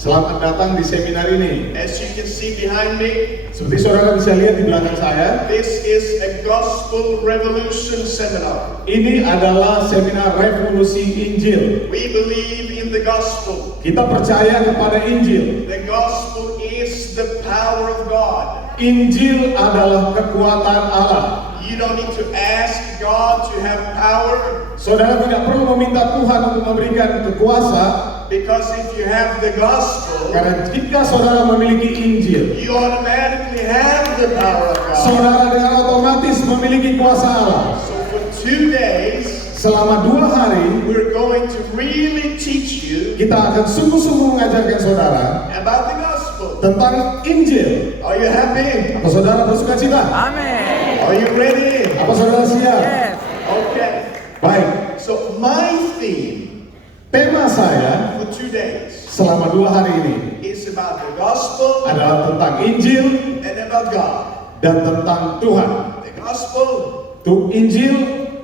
Selamat datang di seminar ini. As you can see behind me, Seperti saudara bisa lihat di belakang saya, this is a Gospel Revolution seminar. ini adalah seminar revolusi Injil. We believe in the Gospel. Kita percaya kepada Injil. The Gospel is the power of God. Injil adalah kekuatan Allah. You don't need to ask God to have power, Saudara tidak perlu meminta Tuhan untuk memberikan kekuasa, because if you have the Gospel, karena jika saudara memiliki Injil, you automatically have the power of God. saudara dengan otomatis memiliki kuasa Allah. So for 2 days, Selama 2 hari, we're going to really teach you kita akan sungguh-sungguh mengajarkan saudara about the Gospel. tentang Injil. Are you happy? Apa saudara bersuka cita? Amen. Are you ready? Apa saudara siap? Yes. Okay. Baik, So my theme tema saya for 2 days selama 2 hari ini is about the Gospel adalah tentang Injil and about God. dan tentang Tuhan. The Gospel Injil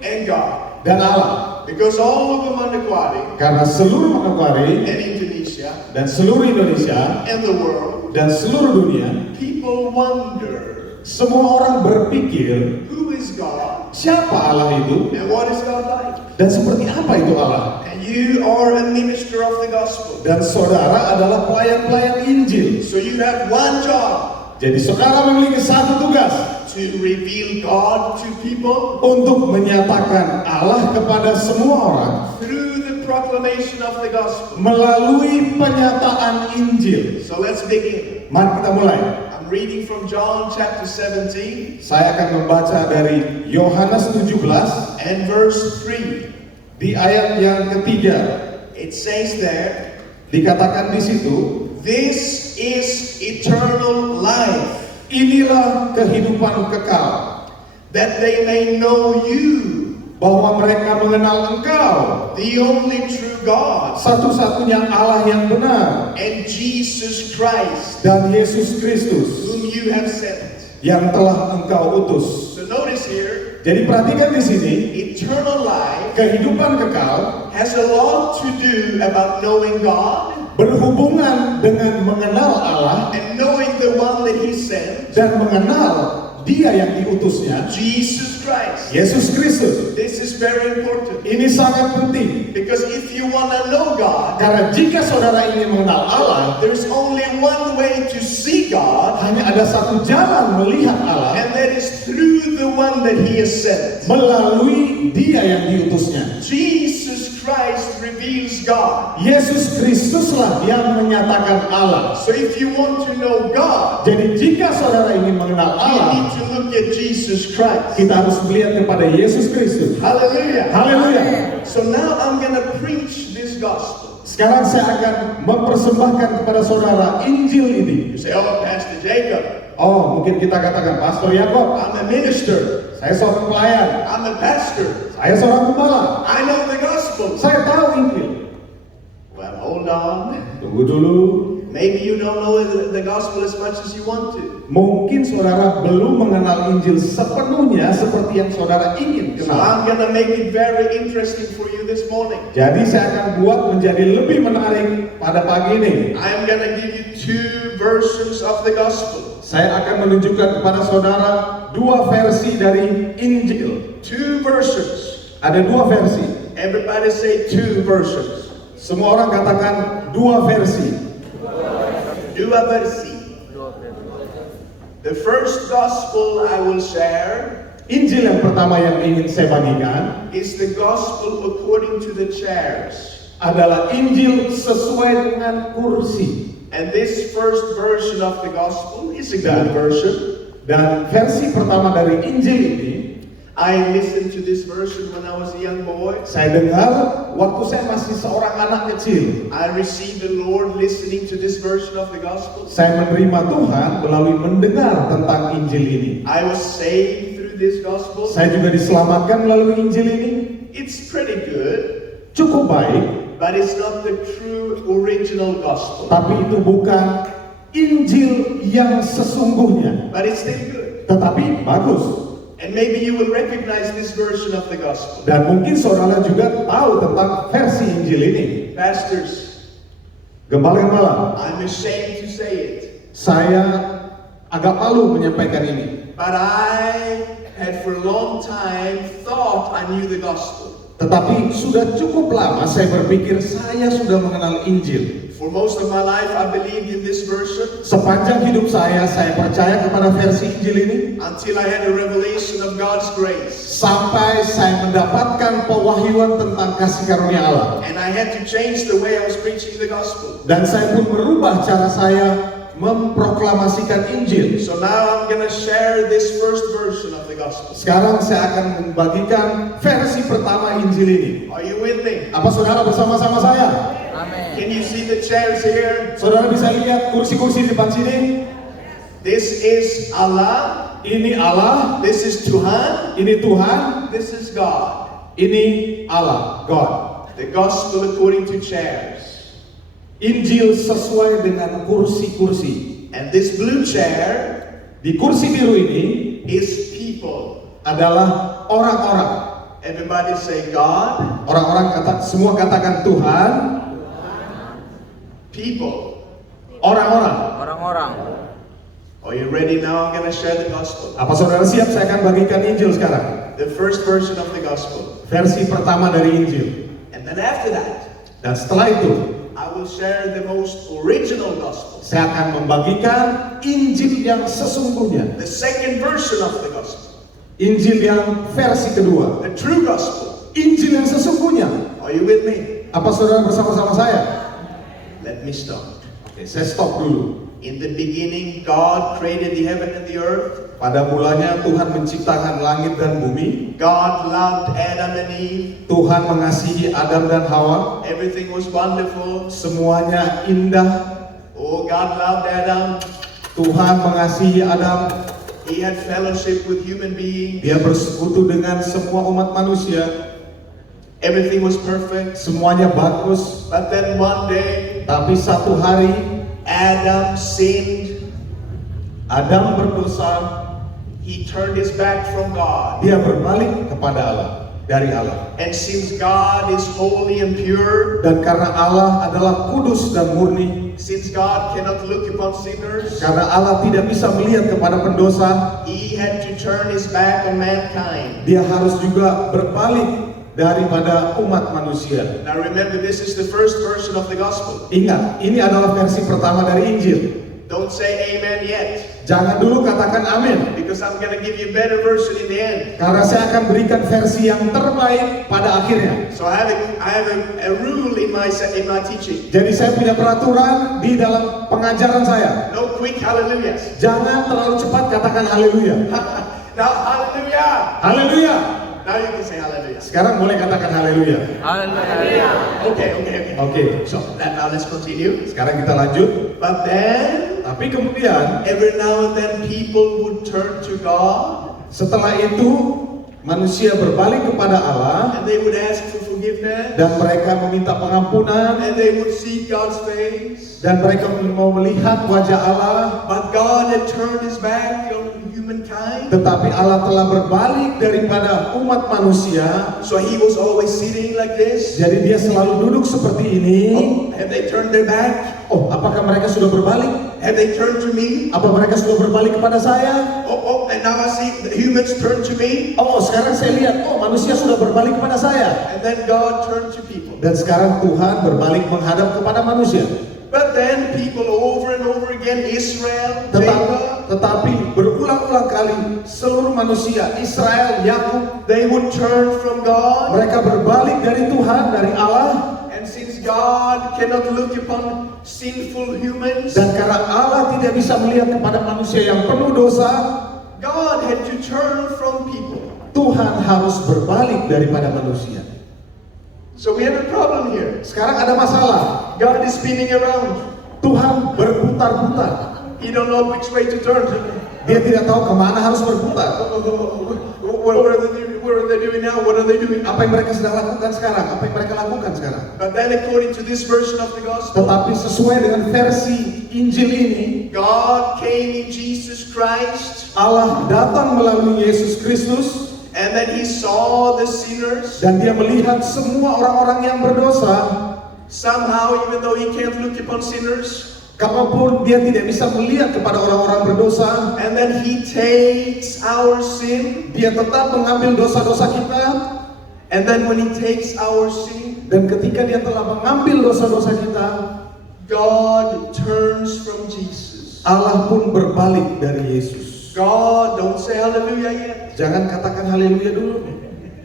and God. dan Allah. Because all of Manokwari Karena seluruh Manokwari and Indonesia dan seluruh Indonesia and the world, dan seluruh dunia, people wonder, semua orang berpikir, who is God siapa Allah itu and what is God like? dan seperti apa itu Allah. And you are a minister of the Gospel. Dan saudara adalah pelayan-pelayan Injil. So you have one job, Jadi saudara memiliki satu tugas, to reveal God to people untuk menyatakan Allah kepada semua orang through the proclamation of the Gospel. melalui penyataan Injil. So let's begin. Mari kita mulai. I'm reading from John chapter 17 Saya akan membaca dari Yohanes 17 and verse 3. di ayat yang ketiga. It says there, Dikatakan di situ, this is eternal life, inilah kehidupan kekal, that they may know you, bahwa mereka mengenal Engkau, the only true God, satu-satunya Allah yang benar, and Jesus Christ, dan Yesus Kristus whom you have sent. yang telah Engkau utus. So notice here, Jadi perhatikan di sini, eternal life kehidupan kekal has a lot to do about knowing God berhubungan dengan mengenal Allah and knowing the one that He sent, dan mengenal Dia yang diutusnya, Jesus Christ. Yesus Kristus. This is very important, Ini sangat penting, because if you want to know God, karena jika saudara ingin mengenal Allah, there's only one way to see God, hanya ada satu jalan melihat Allah, and that is through the one that He has sent. melalui Dia yang diutusnya. Jesus Christ reveals God. Yesus Kristuslah yang menyatakan Allah. So if you want to know God, Jadi jika saudara ingin mengenal you Allah, need to look at Jesus Christ. kita harus melihat kepada Yesus Kristus. Hallelujah. Haleluya. So now I'm going to preach this gospel. Sekarang saya akan mempersembahkan kepada saudara Injil ini. You say, oh, Pastor Jacob, Oh, mungkin kita katakan, Pastor Yakob, I'm a minister. saya seorang pelayan, I'm a pastor. saya seorang gembala, I know the gospel. saya tahu Injil. Well, hold on. Tunggu dulu, Maybe you don't know the gospel as much as you want to. mungkin saudara belum mengenal Injil sepenuhnya seperti yang saudara ingin So kenal. I'm going to make it very interesting for you this morning. Jadi saya akan buat menjadi lebih menarik pada pagi ini. I'm going to give you 2 versions of the gospel. Saya akan menunjukkan kepada saudara 2 versi dari Injil. 2 versions. Ada 2 versi. Everybody say 2 versions. Semua orang katakan 2 versi. 2 versi. The first gospel I will share Injil yang pertama yang ingin saya bagikan is the gospel according to the chairs. adalah Injil sesuai dengan kursi. And this first version of the gospel is a good version. Dan versi pertama dari Injil ini, I listened to this version when I was a young boy. saya dengar waktu saya masih seorang anak kecil. I received the Lord listening to this version of the gospel. Saya menerima Tuhan melalui mendengar tentang Injil ini. I was saved through this gospel. Saya juga diselamatkan melalui Injil ini. It's pretty good, Cukup baik, but it's not the true original gospel. tapi itu bukan Injil yang sesungguhnya. But it's still good. Tetapi bagus. And maybe you will recognize this version of the gospel. Dan mungkin saudara juga tahu tentang versi Injil ini. Pastors, Gembala-gembala, I'm ashamed to say it, saya agak malu menyampaikan ini. but I had for a long time thought I knew the gospel. Tetapi sudah cukup lama saya berpikir saya sudah mengenal Injil. For most of my life, I believed in this version Sepanjang hidup saya percaya kepada versi Injil ini. until I had a revelation of God's grace. Sampai saya mendapatkan pewahyuan tentang kasih karunia Allah. And I had to change the way I was preaching the gospel. Dan saya pun merubah cara saya memproklamasikan Injil. So now I'm going to share this first version of the gospel. Sekarang saya akan membagikan versi pertama Injil ini. Are you with me? Apa saudara bersama-sama saya? Can you see the chairs here? Saudara bisa lihat kursi-kursi di depan sini? This is Allah. Ini Allah, This is Tuhan. ini Tuhan, This is God. ini Allah, God. The gospel according to chairs. Injil sesuai dengan kursi-kursi. And this blue chair Di kursi biru ini is people. adalah orang-orang. Everybody say God, Orang-orang semua katakan Tuhan, people. orang-orang. Orang-orang. Are you ready now? I'm going to share the gospel. Apa saudara siap? Saya akan bagikan Injil sekarang. The first version of the gospel. Versi pertama dari Injil. And then after that, Dan setelah itu, I will share the most original gospel. saya akan membagikan Injil yang sesungguhnya. The second version of the gospel. Injil yang versi kedua. The true gospel. Injil yang sesungguhnya. Are you with me? Apa saudara bersama-sama saya? Let me start. Oke, saya stop dulu. In the beginning, God created the heaven and the earth. Pada mulanya Tuhan menciptakan langit dan bumi. God loved Adam and Eve. Tuhan mengasihi Adam dan Hawa. Everything was wonderful. Semuanya indah. Oh, God loved Adam. Tuhan mengasihi Adam. He had fellowship with human beings. Dia bersekutu dengan semua umat manusia. Everything was perfect. Semuanya bagus. But then one day, Tapi satu hari Adam sinned. Adam berdosa. He turned his back from God. Dia berbalik kepada Allah, dari Allah. And since God is holy and pure, Dan karena Allah adalah kudus dan murni, since God cannot look upon sinners, karena Allah tidak bisa melihat kepada pendosa, He had to turn His back on mankind. Dia harus juga berbalik daripada umat manusia. Now remember, this is the first version of the gospel. Ingat, ini adalah versi pertama dari Injil. Don't say amen yet, Jangan dulu katakan amin, because I'm going to give you a better version in the end. karena saya akan berikan versi yang terbaik pada akhirnya. So I have a rule in my teaching. Jadi saya punya peraturan di dalam pengajaran saya. No quick hallelujahs. Jangan terlalu cepat katakan haleluya. Now hallelujah. Haleluya. Now you can say hallelujah. Sekarang boleh katakan haleluya. Haleluya. Okay. Oke, So now let's continue. sekarang kita lanjut. But then, Tapi kemudian every now and then people would turn to God setelah itu manusia berbalik kepada Allah and they would ask for forgiveness dan mereka meminta pengampunan and they would seek God's face. dan mereka mau melihat wajah Allah. But God had turned His back on humankind. Tetapi Allah telah berbalik daripada umat manusia. So He was always sitting like this. Jadi dia selalu duduk seperti ini. Oh, have they turned their back? Oh, apakah mereka sudah berbalik? Have they turned to me? Apa mereka sudah berbalik kepada saya? Oh, and now I see the humans turn to me. Oh, sekarang saya lihat, oh manusia sudah berbalik kepada saya. And then God turned to people. Dan sekarang Tuhan berbalik menghadap kepada manusia. But then people over and over again, Israel, Jacob, Tetapi berulang-ulang kali seluruh manusia, Israel, Yakub, they would turn from God. mereka berbalik dari Tuhan, dari Allah. And since God cannot look upon sinful humans, Dan karena Allah tidak bisa melihat kepada manusia yang penuh dosa, God had to turn from people. Tuhan harus berbalik daripada manusia. So we have a problem here. Sekarang ada masalah. God is spinning around. Tuhan berputar-putar. He don't know which way to turn. Dia tidak tahu kemana harus berputar. What are they doing now? What are they doing? Apa yang mereka sedang lakukan sekarang? Apa yang mereka lakukan sekarang? But then according to this version of the gospel, Tetapi sesuai dengan versi Injil ini, God came in Jesus Christ, Allah datang melalui Yesus Kristus. and then He saw the sinners, Dan dia melihat semua orang-orang yang berdosa. Somehow, even though he can't look upon sinners, kalaupun dia tidak bisa melihat kepada orang-orang berdosa, and then he takes our sin, dia tetap mengambil dosa-dosa kita. and then when he takes our sin, Dan ketika dia telah mengambil dosa-dosa kita, God turns from Jesus. Allah pun berbalik dari Yesus. God, don't say hallelujah yet. Jangan katakan haleluya dulu.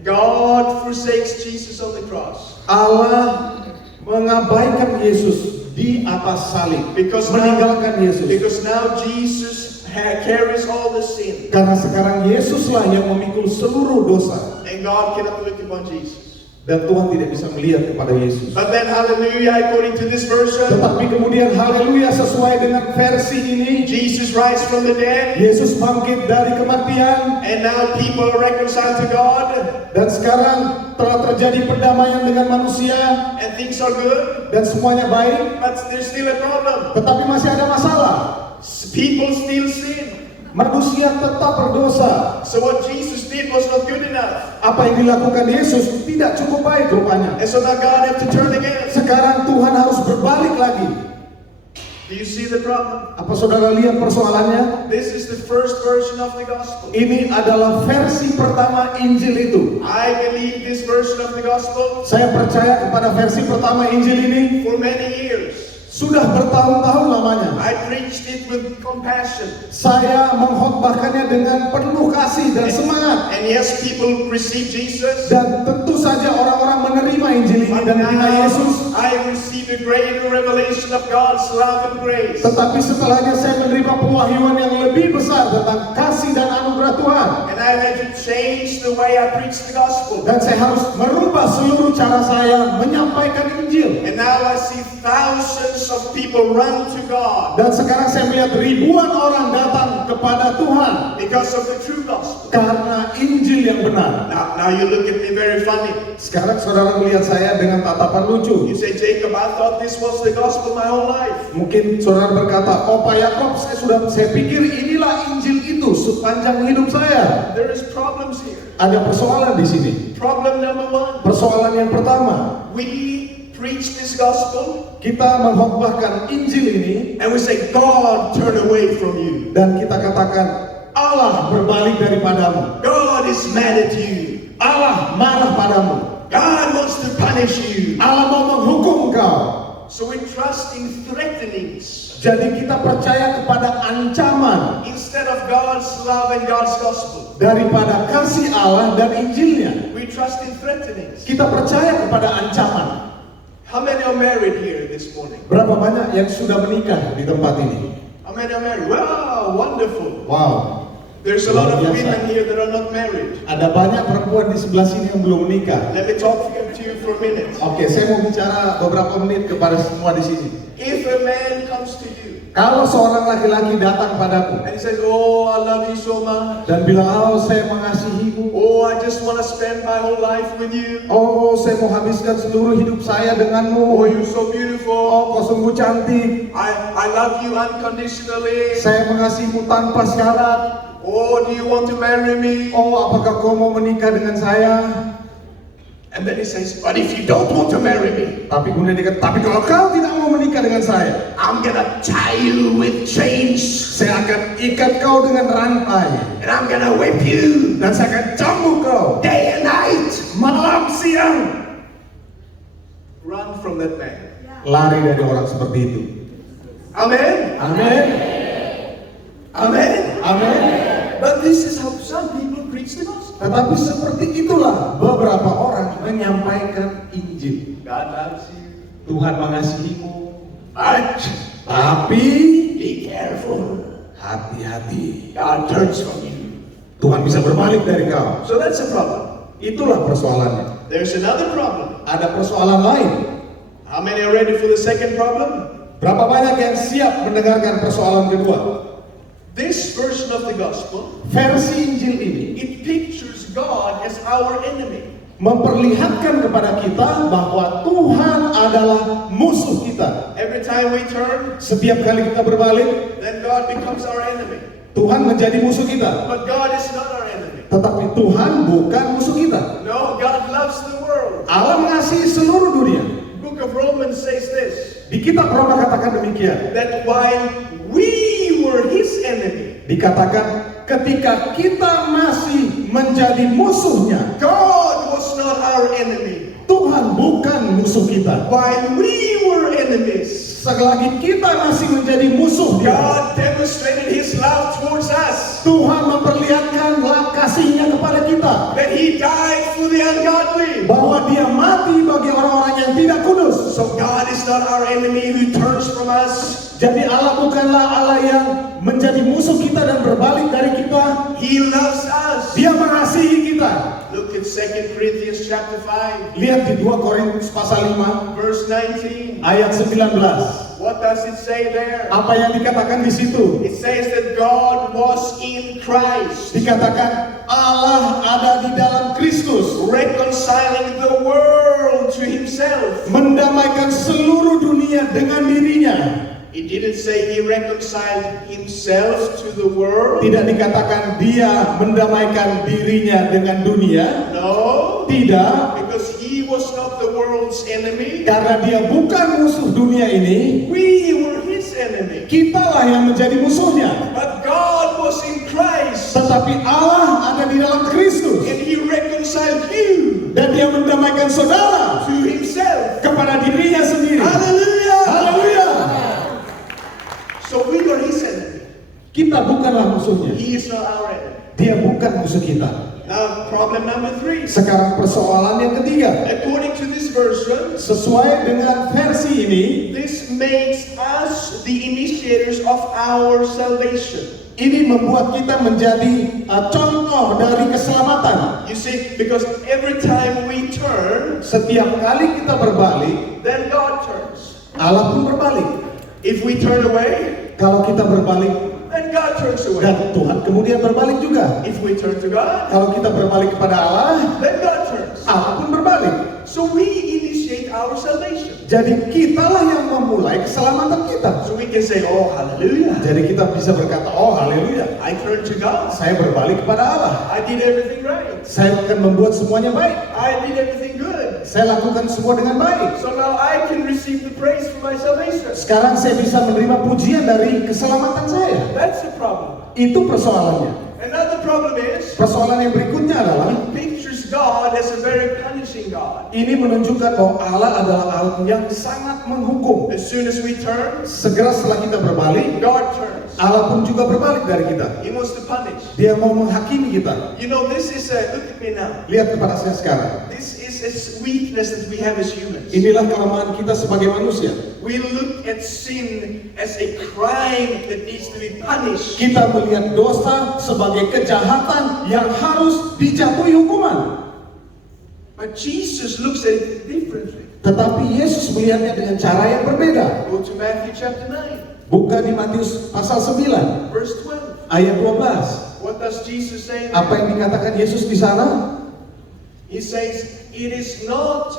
God forsakes Jesus on the cross. Allah mengabaikan Yesus di atas salib, meninggalkan Yesus. Because now Jesus carries all the sin. Karena sekarang Yesuslah yang memikul seluruh dosa. And God cannot look upon Jesus. Dan Tuhan tidak bisa melihat kepada Yesus. But then hallelujah, according to this version, Tetapi kemudian haleluya sesuai dengan versi ini, Jesus rise from the dead. Yesus bangkit dari kematian. And now people are reconciled to God. Dan sekarang telah terjadi perdamaian dengan manusia. And things are good. Dan semuanya baik. But there's still a problem. Tetapi masih ada masalah. People still sin. Manusia tetap berdosa. So what Jesus did was not good enough. Apa yang dilakukan Yesus tidak cukup baik rupanya. And so now God have to turn again. Sekarang Tuhan harus berbalik lagi. Do you see the problem? Apa saudara lihat persoalannya? This is the first version of the gospel. Ini adalah versi pertama Injil itu. I believe this version of the gospel Saya percaya kepada versi pertama Injil ini for many years. sudah bertahun-tahun lamanya. I preached it with compassion. Saya mengkhotbahkannya dengan penuh kasih dan semangat. And yes, people receive Jesus. Dan tentu saja orang-orang menerima Injil ini But dan menerima now Yesus. I receive a greater revelation of God's love and grace. Tetapi setelahnya saya menerima pewahyuan yang lebih besar tentang kasih dan anugerah Tuhan. And I had to change the way I preach the gospel. Dan saya harus merubah seluruh cara saya menyampaikan Injil. And now I see thousands of people run to God Dan sekarang saya melihat ribuan orang datang kepada Tuhan because of the true gospel. karena Injil yang benar. Now you look at me very funny. Sekarang saudara melihat saya dengan tatapan lucu. You say, Jacob, I thought this was the gospel my whole life. Mungkin saudara berkata, "Oh Pak Yakob, saya pikir inilah Injil itu sepanjang hidup saya." There is problems here. Ada persoalan di sini. Problem number one, Persoalan yang pertama, we preach this gospel kita mengkhotbahkan Injil ini and we say, God turn away from you. dan kita katakan Allah berbalik daripadamu. God is mad at you. Allah marah padamu. God wants to punish you. Allah mau menghukum kau. So we trust in threatenings Jadi kita percaya kepada ancaman instead of God's love and God's gospel. daripada kasih Allah dan Injilnya. We trust in threatenings. Kita percaya kepada ancaman. How many are married here this morning? Berapa banyak yang sudah menikah di tempat ini? How many are married? Wow, wonderful. Wow. There's a lot of Luar biasa. women here that are not married. Ada banyak perempuan di sebelah sini yang belum menikah. Let me talk to you for a minute. Oke, saya mau bicara beberapa menit kepada semua di sini. If a man comes to you Kalau seorang laki-laki datang padaku and he says, oh, I love you so much. dan bilang, "Oh, saya mengasihimu. Oh, I just want to spend my whole life with you. Oh, saya mau habiskan seluruh hidup saya Oh, denganmu. you're so beautiful. Oh, kau sungguh cantik. I love you unconditionally. Saya mengasihimu tanpa syarat. Oh, do you want to marry me?" Oh, apakah kau mau menikah dengan saya?" And then he says, "But if you don't want to marry me, Tapi kemudian dia kata, "Tapi kalau kau tidak mau menikah dengan saya, I'm gonna tie you with chains saya akan ikat kau dengan rantai and I'm gonna whip you dan saya akan cambuk kau day and night." malam siang." Run from that man. Lari dari orang seperti itu. Amen. Amin. Amen. Amin. But this is how some people preach the gospel. Tetapi seperti itulah beberapa orang menyampaikan Injil. God loves you. Tuhan mengasihimu, But tapi be careful. hati-hati. God turns from you. Tuhan bisa berbalik dari kau. So that's a problem. Itulah persoalannya. There's another problem. Ada persoalan lain. How many are ready for the second problem? Berapa banyak yang siap mendengarkan persoalan kedua? This version of the gospel, Versi Injil ini it pictures God as our enemy. memperlihatkan kepada kita bahwa Tuhan adalah musuh kita. Every time we turn, Setiap kali kita berbalik, then God becomes our enemy. Tuhan menjadi musuh kita. But God is not our enemy. Tetapi Tuhan bukan musuh kita. No, God loves the world. Allah mengasihi seluruh dunia. Book of Romans says this, Di kitab Roma katakan demikian. that while we were his enemy, Dikatakan ketika kita masih menjadi musuhnya, God was not our enemy. Tuhan bukan musuh kita. While we were enemies, Selagi kita masih menjadi musuh dia, God demonstrated his love towards us, Tuhan memperlihatkan kasih-Nya kepada kita, that he died for the ungodly. bahwa dia mati bagi orang-orang yang tidak kudus. So God is not our enemy who turns from us. Jadi Allah bukanlah Allah yang menjadi musuh kita dan berbalik dari kita. He loves us. Dia mengasihi kita. Look at 2 Corinthians chapter 5, Lihat di 2 Korintus pasal 5 verse 19. ayat 19. What does it say there? Apa yang dikatakan di situ? It says that God was in Christ, Dikatakan Allah ada di dalam Kristus, reconciling the world to himself. mendamaikan seluruh dunia dengan dirinya. It didn't say he reconciled himself to the world. Tidak dikatakan dia mendamaikan dirinya dengan dunia. No, Tidak, because he was not the world's enemy. karena dia bukan musuh dunia ini. We were his enemy. Kitalah yang menjadi musuhnya. But God was in Christ, Tetapi Allah ada di dalam Kristus, and he reconciled you dan dia mendamaikan saudara to himself. kepada dirinya sendiri. Hallelujah! Haleluya. So we are his enemy. Kita bukanlah musuhnya. He is not our enemy. Dia bukan musuh kita. Now, problem number 3. Sekarang persoalan yang ketiga. According to this version, Sesuai dengan versi ini, this makes us the initiators of our salvation. ini membuat kita menjadi contoh dari keselamatan. You see, because every time we turn, Setiap kali kita berbalik, then God turns. Allah pun berbalik. If we turn away, Kalau kita berbalik, then God turns away. dan Tuhan kemudian berbalik juga. If we turn to God, Kalau kita berbalik kepada Allah, then God turns. Allah pun berbalik. So we initiate our salvation. Jadi kitalah yang memulai keselamatan kita. So we can say, oh, hallelujah. Jadi kita bisa berkata, oh haleluya, I turned to God. saya berbalik kepada Allah. I did everything right. Saya akan membuat semuanya baik. I did everything good. Saya lakukan semua dengan baik. So now I can receive the praise for my salvation. Sekarang saya bisa menerima pujian dari keselamatan saya. That's the problem. Itu persoalannya. Another problem is, Persoalan yang berikutnya adalah, it pictures God as a very punishing God. ini menunjukkan bahwa Allah adalah Allah yang sangat menghukum. As soon as we turn, Segera setelah kita berbalik, God turns. Allah pun juga berbalik dari kita. He wants to punish. Dia mau menghakimi kita. You know, this is look at me now. Lihat kepada saya sekarang. This is a weakness that we have as humans. Inilah kelemahan kita sebagai manusia. We look at sin as a crime that needs to be punished. Kita melihat dosa sebagai kejahatan yang harus dijatuhi hukuman. But Jesus looks at it differently. Tetapi Yesus melihatnya dengan cara yang berbeda. Go to Matthew chapter 9, Buka di Matius pasal 9 verse 12. ayat 12. What does Jesus say? Apa yang dikatakan Yesus di sana? He says, it is not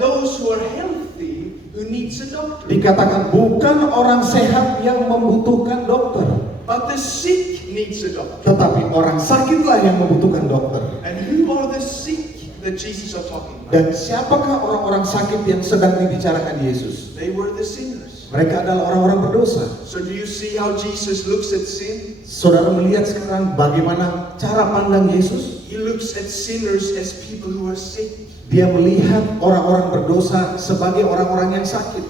those who are healthy who needs a doctor, Dikatakan bukan orang sehat yang membutuhkan dokter, but the sick needs a doctor. tetapi orang sakitlah yang membutuhkan dokter. And who are the sick that Jesus are talking about? Dan siapakah orang-orang sakit yang sedang dibicarakan Yesus? They were the sinners. Mereka adalah orang-orang berdosa. So do you see how Jesus looks at sin? Saudara melihat sekarang bagaimana cara pandang Yesus? He looks at sinners as people who are sick. Dia melihat orang-orang berdosa sebagai orang-orang yang sakit.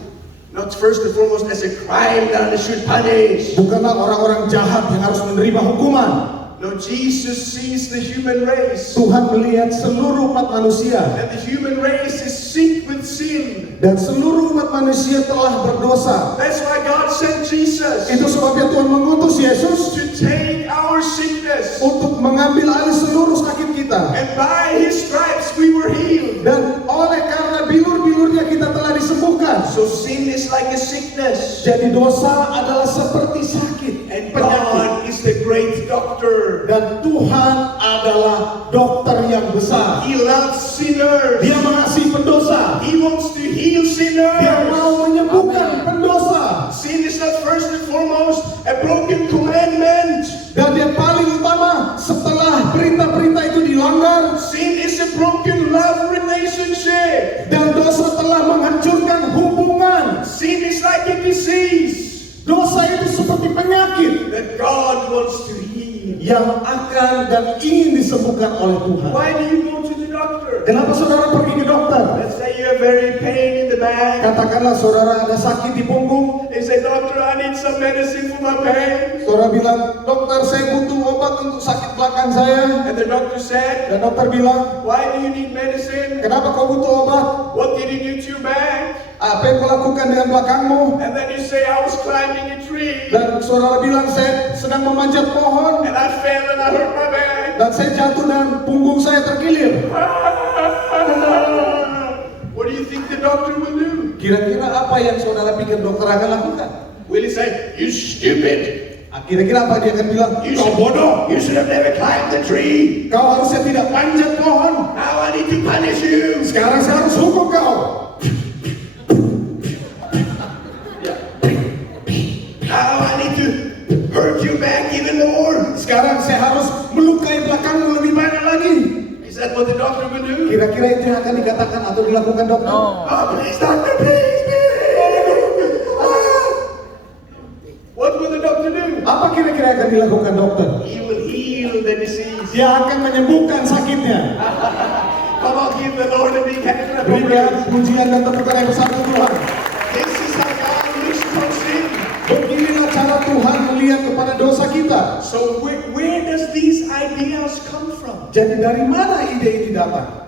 Not first and foremost as a crime that they should punish. Bukanlah orang-orang jahat yang harus menerima hukuman. No, Jesus sees the human race. Tuhan melihat seluruh umat manusia. And the human race is sick with sin. Dan seluruh umat manusia telah berdosa. That's why God sent Jesus Itu sebabnya Tuhan mengutus Yesus to take our sickness. untuk mengambil alih seluruh sakit kita. And by His stripes we were healed. Dan oleh karena bilur-bilurnya kita telah disembuhkan. So sin is like a sickness. Jadi dosa adalah seperti sakit, And penyakit. God is the great doctor. Dan Tuhan adalah dokter yang besar. He loves sinners. Dia mengasihi pendosa. He wants to heal Dia sinners. mau menyembuhkan pendosa. Sin is not first and foremost a broken commandment. Dan yang paling utama, setelah perintah-perintah itu dilanggar, Sin is a broken love relationship. dan Dosa telah menghancurkan hubungan. Sin is like a disease Dosa itu seperti penyakit that God wants to heal. yang akan dan ingin disembuhkan oleh Tuhan. Why do you go to the doctor? Kenapa saudara pergi ke dokter? Let's say you have very pain in the back. Katakanlah saudara ada sakit di punggung. They say, doctor, I need some medicine for my pain. Saudara bilang, dokter saya butuh obat untuk sakit belakang saya. And the doctor said, Dan dokter bilang, why do you need medicine? kenapa kau butuh obat? What did you do to your back? Apa yang kau lakukan dengan belakangmu? And then you say, I was climbing a tree. Dan saudara bilang, saya sedang memanjat pohon. And I fell and I hurt my back. Dan saya jatuh dan punggung saya terkilir. What do you think the doctor will do? Kira-kira apa yang saudara pikir dokter akan lakukan? Will he say, you stupid? Kira-kira apa dia akan bilang? Kau bodoh. You should have never climbed the tree. Kau harusnya tidak panjat pohon. Now I need to punish you. Sekarang saya harus hukum kau. Now I need to hurt your back even more. Sekarang saya harus melukai belakangmu lebih banyak lagi. Is that what the doctor will do? Kira-kira itu yang akan dikatakan atau dilakukan dokter? Oh, please, doctor, please, What will the doctor do? Apa kira-kira yang akan dilakukan dokter? He will heal the disease. Dia akan menyembuhkan sakitnya. Come on, give the Lord a big hand. Berikan pujian dan tepukan yang besar untuk Tuhan. This is how God looks upon sin. Beginilah cara Tuhan melihat kepada dosa kita. So where does these ideas come from? Jadi dari mana ide ini datang?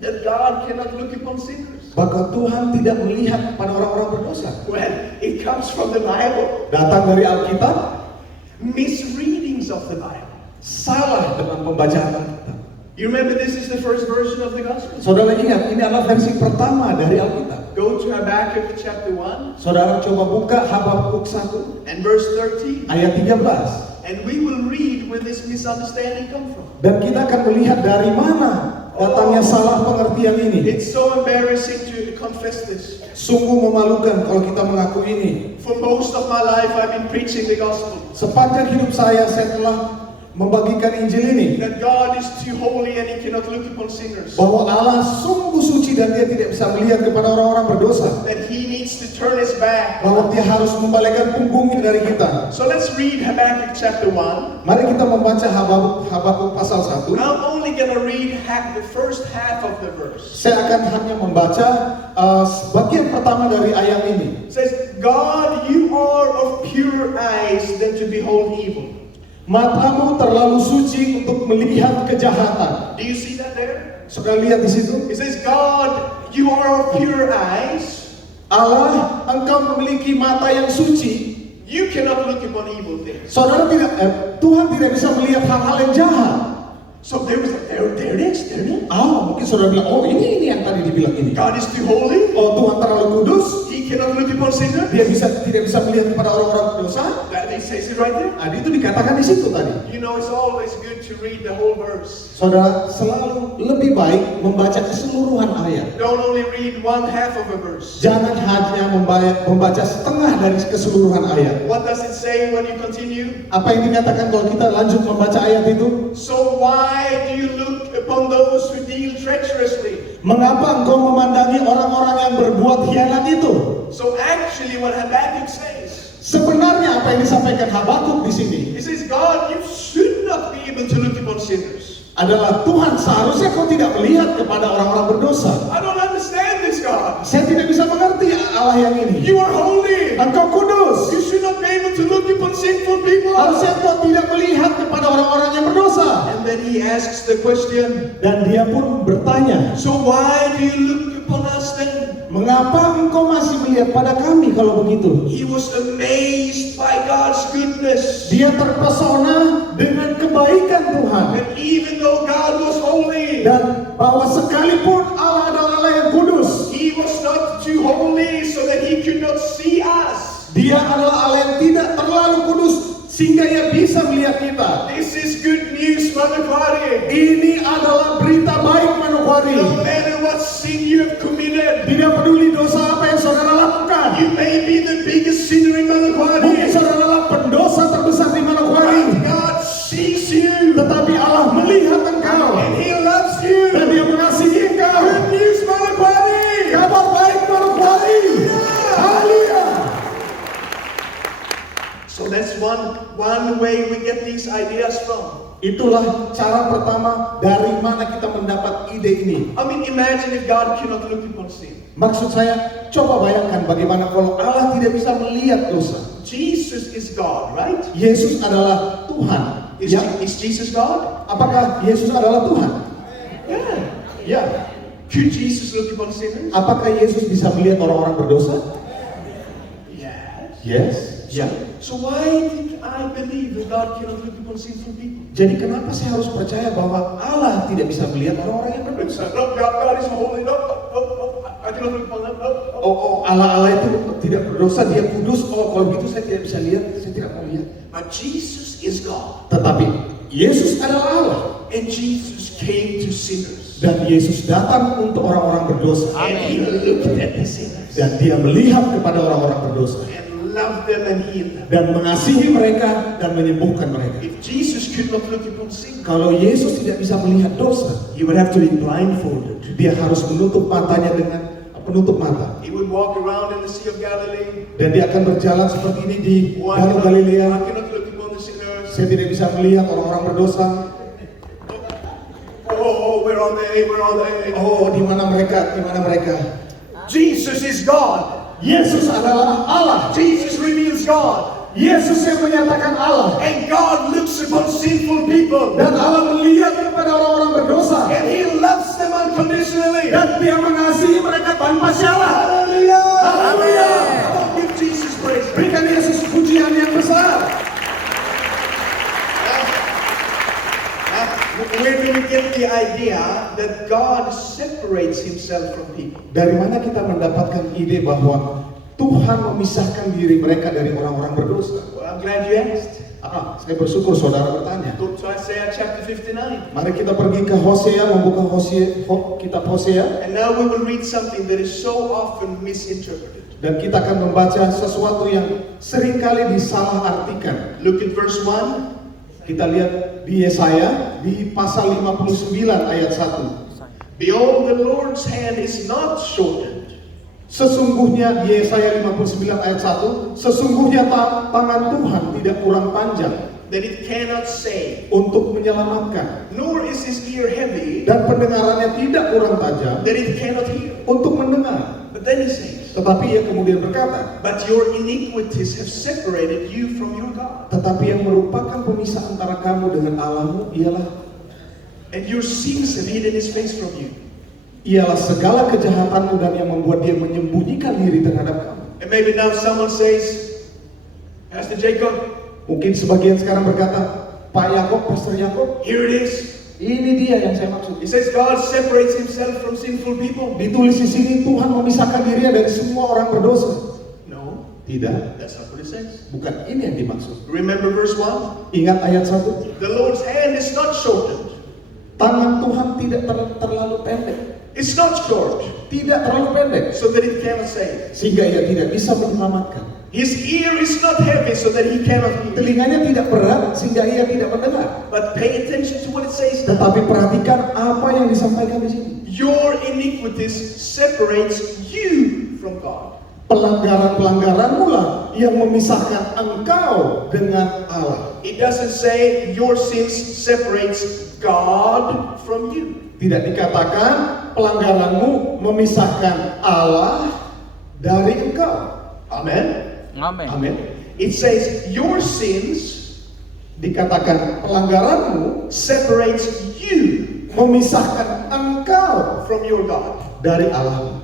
That God cannot look upon sinners. Bahkan Tuhan tidak melihat kepada orang-orang berdosa. Well, it comes from the Bible. Datang dari Alkitab, Misreadings of the Bible. salah dengan pembacaan Alkitab. You remember this is the first version of the gospel. Saudara ingat, ini adalah versi pertama dari Alkitab. Go to Habakkuk chapter 1 Saudara coba buka Habakuk 1 and verse 13. ayat 13. And we will read where this misunderstanding come from. Dan kita akan melihat dari mana datangnya salah pengertian ini. It's so embarrassing to confess this. Sungguh memalukan kalau kita mengakui ini. For most of my life I've been preaching the gospel. Sepanjang hidup saya telah membagikan Injil ini. That God is too holy and He cannot look upon sinners. Bahwa Allah sungguh suci dan Dia tidak bisa melihat kepada orang-orang berdosa. That He needs to turn His back. Bahwa Dia harus membalikkan punggungnya dari kita. So let's read Habakkuk chapter 1. Mari kita membaca Habakuk pasal 1. I'm only going to read the first half of the verse. Saya akan hanya membaca bagian pertama dari ayat ini. It says, God, you are of pure eyes than to behold evil. Matamu terlalu suci untuk melihat kejahatan. Do you see that there? Saudara lihat di situ? It says, God, you are of pure eyes. Allah, engkau memiliki mata yang suci. You cannot look upon evil things. Saudara Tuhan tidak bisa melihat hal-hal yang jahat. So there it is. Mungkin saudara bilang, oh ini yang tadi dibilang ini. God is too holy. Oh Tuhan terlalu kudus. He cannot look upon sinners. Dia tidak bisa melihat kepada orang-orang berdosa. That it says it right there. Itu dikatakan di situ tadi. You know, it's always good to read the whole verse. Saudara, selalu lebih baik membaca keseluruhan ayat. Don't only read one half of a verse. Jangan hanya membaca setengah dari keseluruhan ayat. What does it say when you continue? Apa yang dikatakan kalau kita lanjut membaca ayat itu? So why do you look upon those who deal treacherously? Mengapa engkau memandangi orang-orang yang berbuat khianat itu? So actually what Habakkuk says, Sebenarnya apa yang disampaikan Habakuk di sini he says, God, you should not be able to look upon sinners. adalah Tuhan, seharusnya kau tidak melihat kepada orang-orang berdosa. I don't understand this, God. Saya tidak bisa mengerti Allah yang ini. You are holy. Engkau kudus. You should not be able to look upon sinful people. Harusnya kau tidak melihat kepada orang-orang yang berdosa. And then he asks the question, Dan dia pun bertanya, so why do you look upon us then? mengapa engkau masih melihat pada kami kalau begitu? He was amazed by God's goodness. Dia terpesona dengan kebaikan Tuhan. And even though God was holy, Dan bahwa sekalipun Allah adalah Allah yang kudus, He was not too holy so that He could not see us. Dia adalah Allah yang tidak terlalu kudus sehingga Ia bisa melihat kita. This is good news, Manokwari. Ini adalah berita baik Manokwari. No matter what sin you have committed, Tidak peduli dosa apa yang saudara lakukan. you may be the biggest sinner in Mungkin Manokwari, saudara adalah pendosa terbesar di Manokwari. but God sees you Tetapi Allah melihat engkau. and He loves you. Dan Dia mengasihi engkau. Good news, Manokwari. So that's one way we get these ideas from. Itulah cara pertama dari mana kita mendapat ide ini. I mean, imagine if God cannot look upon sin. Maksud saya, coba bayangkan bagaimana kalau Allah tidak bisa melihat dosa. Jesus is God, right? Yesus adalah Tuhan. Is Jesus God? Apakah Yesus adalah Tuhan? Yeah. Ya. Could Jesus look upon sinners? Apakah Yesus bisa melihat orang-orang berdosa? Yes. Yes. Ya. So why did I believe that God cannot look upon sinful people? Jadi kenapa saya harus percaya bahwa Allah tidak bisa melihat orang-orang yang berdosa? No, God is holy. No, I cannot look upon them. Allah itu tidak berdosa, dia kudus. Kalau begitu saya tidak bisa lihat, saya tidak mau lihat. But Jesus is God. Tetapi Yesus adalah Allah. And Jesus came to sinners. Dan Yesus datang untuk orang-orang berdosa. And He looked at the sinners. Dan dia melihat kepada orang-orang berdosa. And loved them and healed them. Dan mengasihi mereka dan menyembuhkan mereka. If Jesus could not look upon sin, Kalau Yesus tidak bisa melihat dosa, He would have to be blindfolded. dia harus menutup matanya dengan penutup mata. He would walk around in the Sea of Galilee. Dan dia akan berjalan seperti ini di I Danau Galilea. cannot look upon the sinners. Saya tidak bisa melihat orang-orang berdosa. Where are they? Where are they? Oh, di mana mereka? Di mana mereka? Jesus is God. Yesus adalah Allah. Jesus reveals God. Yesus yang menyatakan Allah. And God looks upon sinful people. Dan Allah melihat kepada orang-orang berdosa. And He loves them unconditionally. Dan dia mengasihi mereka tanpa syarat. Hallelujah! Haleluya. Oh, give Jesus praise. Berikan Yesus pujian yang besar. Where do we get the idea that God separates Himself from people? Dari mana kita mendapatkan ide bahwa Tuhan memisahkan diri mereka dari orang-orang berdosa? Well, I'm glad you asked. Saya bersyukur saudara bertanya. Go to Isaiah chapter 59. Mari kita pergi ke Hosea, membuka kitab Hosea. And now we will read something that is so often misinterpreted. Dan kita akan membaca sesuatu yang seringkali disalahartikan. Look at verse 1. Kita lihat di Yesaya di pasal 59 ayat 1. Behold, the Lord's hand is not shortened. Sesungguhnya di Yesaya 59 ayat 1, sesungguhnya tangan Tuhan tidak kurang panjang That it cannot save, untuk menyelamatkan, nor is His ear heavy, dan pendengarannya tidak kurang tajam that it cannot hear. untuk mendengar. But then He says, Tetapi ia kemudian berkata, but your iniquities have separated you from your God, tetapi yang merupakan pemisah antara kamu dengan Allahmu ialah and your sins have hidden His face from you. segala kejahatanmu dan yang membuat dia menyembunyikan diri terhadap kamu. And maybe now someone says, Pastor Jacob, Mungkin sebagian sekarang berkata, Pak Yakob, Pastor Yakob, here it is. ini dia yang saya maksud. He says God separates Himself from sinful people. Ditulis di sini Tuhan memisahkan dirinya dari semua orang berdosa. No, Tidak, that's not what it says. bukan ini yang dimaksud. Remember verse 1? Ingat ayat 1. The Lord's hand is not shortened. Tangan Tuhan tidak terlalu pendek. It's not short, Tidak terlalu pendek. so that it cannot save. Sehingga ia tidak bisa menyelamatkan. His ear is not heavy, so that He cannot hear. Telinganya tidak berat sehingga ia tidak mendengar. But pay attention to what it says now. Tetapi perhatikan apa yang disampaikan di sini. Your iniquities separates you from God. Pelanggaran-pelanggaranmu lah yang memisahkan engkau dengan Allah. It doesn't say your sins separates God from you. Tidak dikatakan pelanggaranmu memisahkan Allah dari engkau. Amen. Amen. Amin. It says your sins Dikatakan pelanggaranmu separates you memisahkan engkau from your God. dari Allah.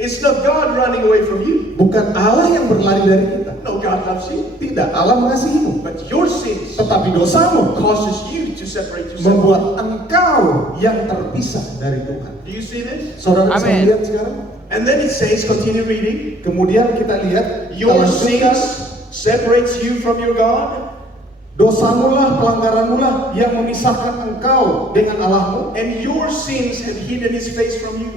It's not God running away from you. Bukan Allah yang berlari dari kita. No, God loves you. Tidak, Allah mengasihimu. But your sins Tetapi dosamu causes you to separate yourself. membuat engkau yang terpisah dari Tuhan. Do you see this? Saudara bisa Amin. lihat sekarang? And then it says, continue reading. Kemudian kita lihat, kita Your lanjutkan. sins separates you from your God, Dosamu lah, pelanggaranmu lah yang memisahkan engkau dengan Allahmu. and your sins have hidden His face from you.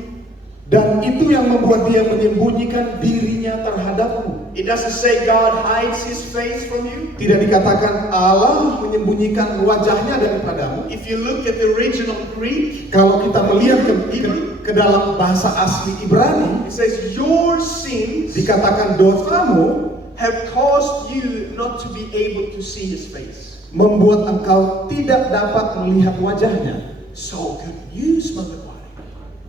Dan itu yang membuat dia menyembunyikan dirinya terhadapmu. It doesn't say God hides His face from you. Tidak dikatakan Allah menyembunyikan wajahnya daripadamu. If you look at the original Greek, Kalau kita melihat ke dalam bahasa asli Ibrani, it says your sins dikatakan dosamu have caused you not to be able to see his face. membuat engkau tidak dapat melihat wajahnya. So good news, Manokwari.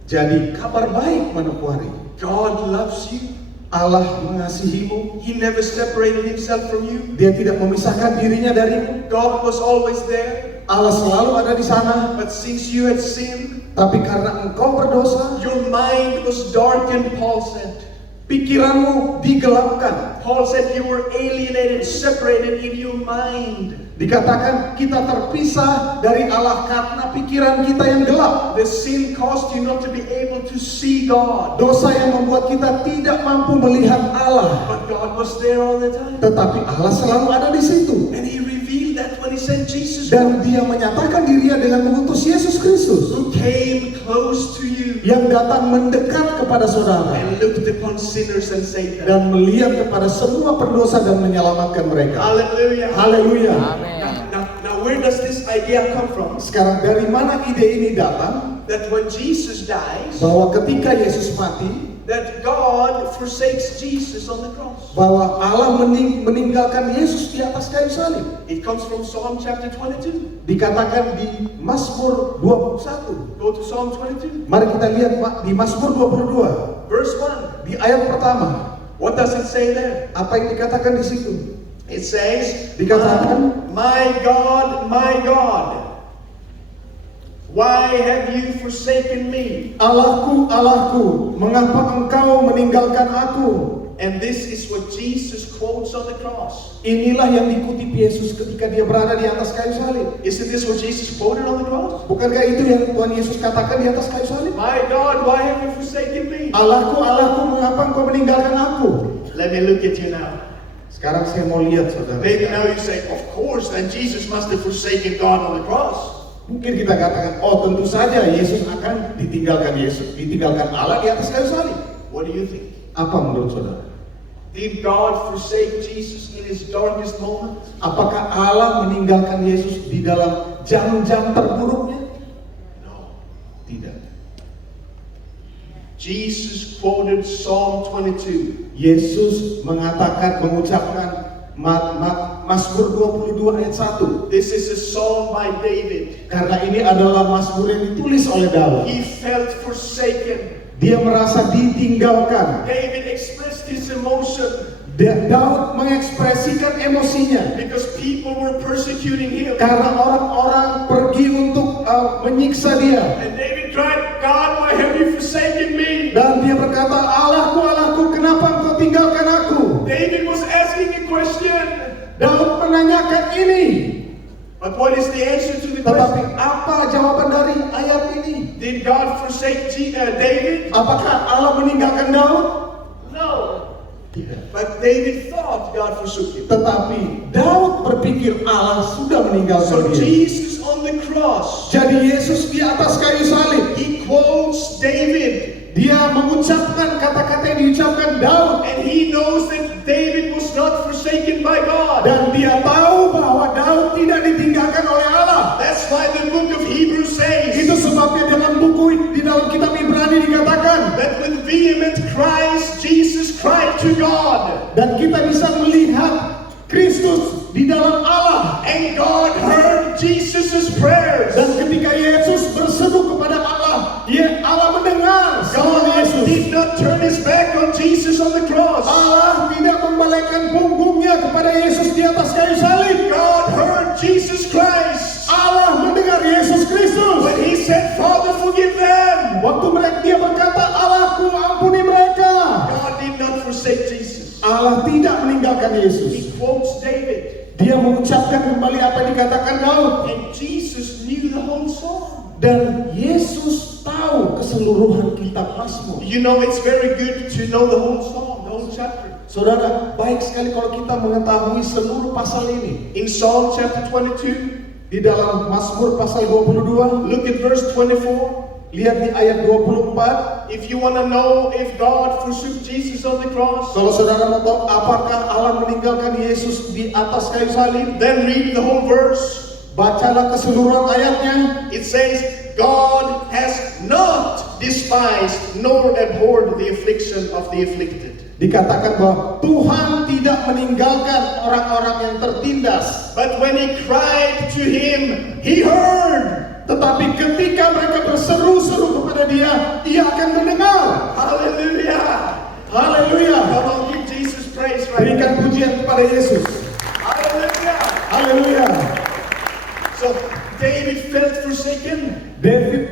Jadi kabar baik, Manokwari. God loves you. Allah mengasihimu. He never separated himself from you. Dia tidak memisahkan dirinya darimu. God was always there. Allah selalu ada di sana. But since you had sinned, Tapi karena engkau berdosa, your mind was darkened, Paul said. pikiranmu digelapkan. Paul said you were alienated, separated in your mind. Dikatakan kita terpisah dari Allah karena pikiran kita yang gelap. The sin caused you not to be able to see God. Dosa yang membuat kita tidak mampu melihat Allah. But God was there all the time. Tetapi Allah selalu ada di situ. And he revealed that when he sent Jesus Dan dia menyatakan dirinya dengan mengutus Yesus Kristus. who came close to you Yang datang mendekat kepada saudara. and looked upon sinners and saved them. Dan melihat kepada semua pendosa dan menyelamatkan mereka. Hallelujah. Haleluya. Now, where does this idea come from? Sekarang dari mana ide ini datang? That when Jesus dies, Bahwa ketika Yesus mati, that God forsakes Jesus on the cross. bahwa Allah meninggalkan Yesus di atas kayu salib. It comes from Psalm chapter 22. Dikatakan di Mazmur 21. Go to Psalm 22, Mari kita lihat Pak, di Mazmur 22 verse 1. di ayat pertama. What does it say there? Apa yang dikatakan di situ? It says, Dikatakan, my God, why have you forsaken me? Allahku, Allahku, mengapa engkau meninggalkan aku? And this is what Jesus quotes on the cross. Inilah yang dikutip Yesus ketika dia berada di atas kayu salib. Isn't this what Jesus quoted on the cross? Bukankah itu yang Tuhan Yesus katakan di atas kayu salib? My God, why have you forsaken me? Allahku, Allahku, mengapa engkau meninggalkan aku? Let me look at you now. Sekarang saya mau lihat saudara. Maybe now you say, of course, then Jesus must have forsaken God on the cross. Mungkin kita katakan, oh tentu saja Yesus akan ditinggalkan Allah di atas kayu salib. What do you think? Apa menurut saudara? Did God forsake Jesus in his darkest moment? Apakah Allah meninggalkan Yesus di dalam jam-jam terburuknya? No. Tidak. Jesus quoted Psalm 22. Yesus mengucapkan Mazmur 22 ayat 1. This is a psalm by David. Karena ini adalah Mazmur yang ditulis oleh Daud. He felt forsaken. Dia merasa ditinggalkan. David expressed his emotion Daud mengekspresikan emosinya. because people were persecuting him. Karena orang-orang pergi untuk menyiksa dia. And David cried, God, why have you forsaken me? Dan dia berkata, Allahku, Allahku, kenapa engkau tinggalkan aku? David was asking a question. Daud menanyakan ini. But what is the answer to the Tetapi question? apa jawaban dari ayat ini? Did God forsake David? Apakah Allah meninggalkan Daud? No. Tidak. But David thought God forsook him. Tetapi Daud berpikir Allah sudah So meninggalkan dia. Jesus on the cross, Jadi Yesus di atas kayu salib, he quotes David. dia mengucapkan kata-kata yang diucapkan Daud. And he knows that David was not forsaken by God. Dan dia tahu bahwa Daud tidak ditinggalkan oleh Allah. That's why the book of Hebrews says Itu sebabnya dalam dalam kitab Ibrani dikatakan, that with vehement cries Jesus cried to God. dan kita bisa melihat Kristus di dalam Allah. And God heard Jesus' prayers. Dan ketika Yesus berseru kepada Allah, Allah mendengar seruan God Yesus. did not turn his back on Jesus on the cross. Allah tidak membalikkan punggungnya kepada Yesus di atas kayu salib. God heard Jesus Christ Allah mendengar Yesus Kristus. when he said, Father, forgive them. Waktu dia berkata, Allahku, ampuni mereka. God did not forsake Jesus. Allah tidak meninggalkan Yesus. He quotes David. Dia mengucapkan kembali apa yang dikatakan Daud. And Jesus knew the whole psalm. Dan Yesus tahu keseluruhan kitab Mazmur. You know, it's very good to know the whole psalm, the whole chapter. Saudara, baik sekali kalau kita mengetahui seluruh pasal ini. In Psalm chapter 22, Di dalam Mazmur pasal 22, look at verse 24. lihat di ayat 24. If you want to know if God forsook Jesus on the cross, Kalau saudara mau tahu apakah Allah meninggalkan Yesus di atas kayu salib, then read the whole verse. bacalah keseluruhan ayatnya. It says, God has not despised nor abhorred the affliction of the afflicted. Dikatakan bahwa Tuhan tidak meninggalkan orang-orang yang tertindas. But when he cried to him, he heard. Tetapi ketika mereka berseru-seru kepada dia, dia akan mendengar. Hallelujah. Haleluya. Come on, give Jesus praise right now. Berikan pujian kepada Yesus. Hallelujah. Haleluya. So David felt forsaken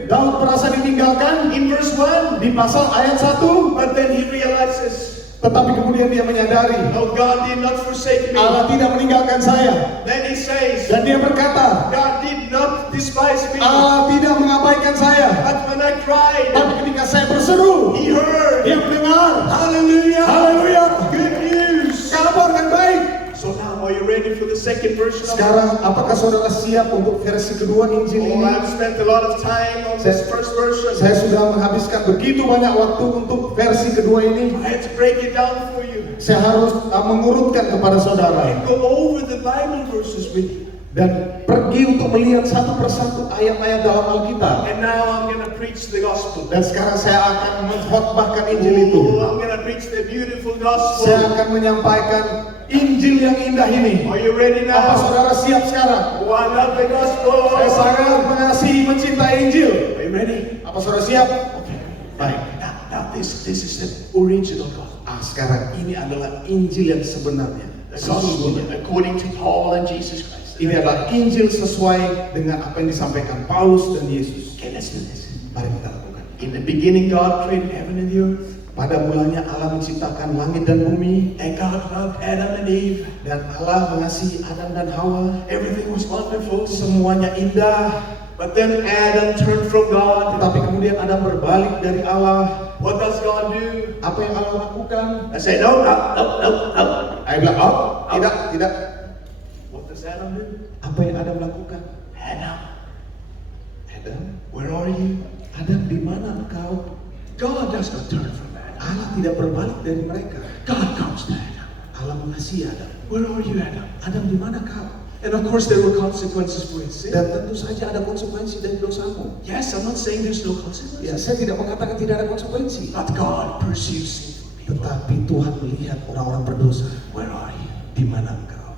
Daud merasa ditinggalkan in verse 1. di pasal ayat 1. But then he realizes, Tetapi kemudian dia menyadari, oh, God did not forsake me. Allah tidak meninggalkan saya. Then he says, Dan dia berkata, God did not despise me. Allah tidak mengabaikan saya. But when I cried, Tapi ketika saya berseru, he heard. dia mendengar. Hallelujah. Haleluya. Good news. Kabar yang baik. So now are you ready for the second version of it? Sekarang apakah saudara siap untuk versi kedua Injil Oh, ini? I've spent a lot of time on this first version. Saya sudah menghabiskan begitu banyak waktu untuk versi kedua ini. I had to break it down for you Saya harus mengurutkan kepada saudara and go over the Bible verses with you. dan pergi untuk melihat satu persatu ayat-ayat dalam Alkitab. And now I'm going to preach the gospel. Dan sekarang saya akan mengkhotbahkan Injil itu. Oh, I'm going to preach the beautiful Saya gospel. akan menyampaikan Injil yang indah ini. Are you ready Apa now? saudara siap sekarang? Oh, I love the gospel. Saya sangat mengasihi, mencintai Injil. Are you ready? Apa saudara siap? Okay. Baik. Now this is the original gospel. Sekarang ini adalah Injil yang sebenarnya. The gospel according to Paul and Jesus Christ. Ini adalah Injil sesuai dengan apa yang disampaikan Paulus dan Yesus. Okay, let's do this. Mari kita lakukan. In the beginning, God created heaven and the earth. Pada mulanya Allah menciptakan langit dan bumi, And God loved Adam and Eve. dan Allah mengasihi Adam dan Hawa. Everything was wonderful. Semuanya indah. But then Adam turned from God. Tetapi kemudian Adam berbalik dari Allah. What does God do? Apa yang Allah lakukan? I say, no. Saya bilang, oh, tidak. What does Adam do? Apa yang Adam lakukan? Adam, Adam, where are you? Adam di mana engkau? God does not turn from Adam. Allah tidak berbalik dari mereka. God comes to Adam. Allah mengasihi Adam. Where are you, Adam? Adam di mana kau? And of course there were consequences for his sin. Dan tentu saja ada konsekuensi dari dosamu. Yes, I'm not saying there's no Ya, consequences. saya tidak mengatakan tidak ada konsekuensi. But God pursues sinful people. Tetapi Tuhan melihat orang-orang berdosa. Where are you? Di mana engkau?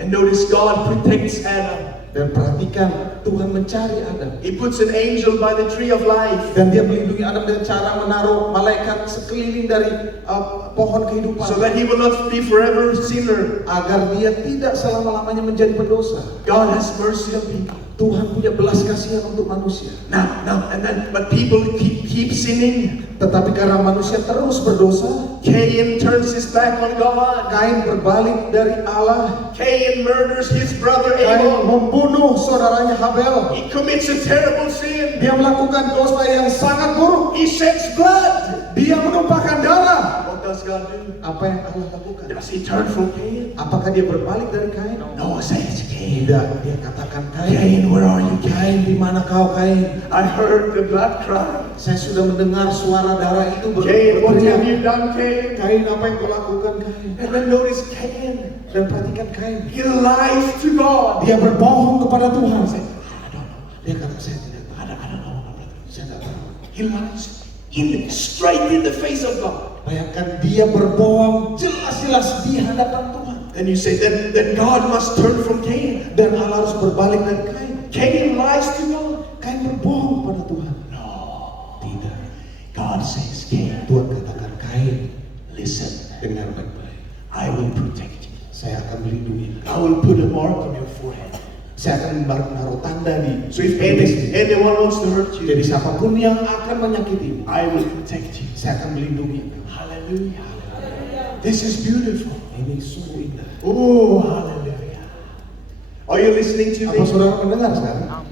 And notice God protects Adam. Dan perhatikan, Tuhan mencari Adam. He puts an angel by the tree of life Dan dia melindungi Adam dengan cara menaruh malaikat sekeliling dari pohon kehidupan. so that he will not be forever sinner. Agar dia tidak selama-lamanya menjadi pendosa. God has mercy on people. Tuhan punya belas kasihan untuk manusia. But people keep sinning. Tetapi karena manusia terus berdosa, Cain turns his back on God. Kain berbalik dari Allah. Cain murders his brother Kain Abel. membunuh saudaranya Habel. He commits a terrible sin. Dia melakukan dosa yang sangat buruk. He sheds blood. Dia menumpahkan darah. What does God do? Apa yang Allah lakukan? Does he turn from Cain? Apakah dia berbalik dari Kain? No, say it's Cain. Tidak. Dia katakan, Kain, Cain, where are you, Kain, di mana kau, Kain? I heard the blood cry. Saya sudah mendengar suara darah itu Cain, what have berteriak. you done, Cain? Kain, apa yang kau lakukan, Kain? And then notice Cain. Dan perhatikan Kain. He lies to God. Dia berbohong kepada Tuhan. I don't know. Dia kata, saya tidak tahu. I don't know, my brother. Saya tidak tahu. He lies straight in the face of God. Bayangkan dia berbohong jelas-jelas di hadapan Tuhan. And you say, then God must turn from Cain. Dan Allah harus berbalik dari Kain. Cain lies to God. Kain berbohong kepada Tuhan. No. Tidak. God says, Cain, Tuhan katakan, Kain, listen, dengar baik-baik. I will protect you. Saya akan melindungi. I will put a mark on your forehead. Saya akan menaruh tanda di. So if anyone wants to hurt you, Jadi siapapun yang akan menyakiti, I will protect you. saya akan melindungi. Hallelujah. This is beautiful. Ini sungguh indah. Oh, hallelujah. Are you listening to Apa me? saudara mendengar sekarang?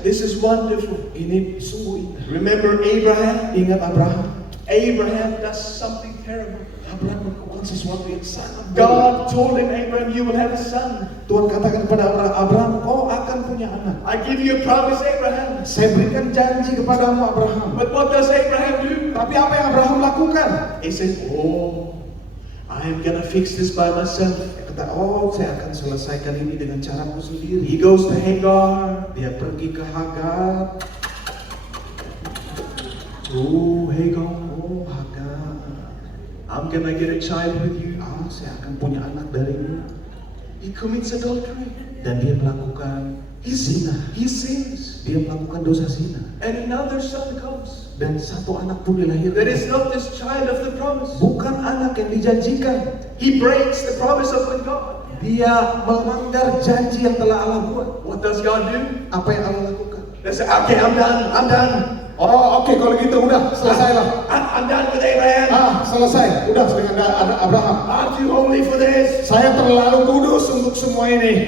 This is wonderful. Ini sungguh indah. Remember Abraham? Ingat Abraham. Abraham does something terrible. Abraham melakukan sesuatu yang sangat buruk. God told him, Abraham, you will have a son. Tuhan katakan kepada Abraham, kau akan punya anak. I give you a promise, Abraham. Saya berikan janji kepadamu, Abraham. But what does Abraham do? Tapi apa yang Abraham lakukan? He says, oh, I'm gonna fix this by myself. Dia kata, oh, saya akan selesaikan ini dengan caraku sendiri. He goes to Hagar. Dia pergi ke Hagar. Oh, Hagar. Oh, Hagar. I'm gonna get a child with you. Saya akan punya anak darimu. He commits adultery. Dan dia melakukan zina. He sins. Dia melakukan dosa zina. And another son comes. Dan satu anak pun dilahirkan. That is not this child of the promise. Bukan anak yang dijanjikan. He breaks the promise of God. Dia melanggar janji yang telah Allah buat. What does God do? Apa yang Allah lakukan? They say, okay, I'm done. Oh, oke, kalau gitu udah selesai lah. I'm done with Abraham. Selesai. Udah dengan anak Abraham. I'm too holy for this. Saya terlalu kudus untuk semua ini.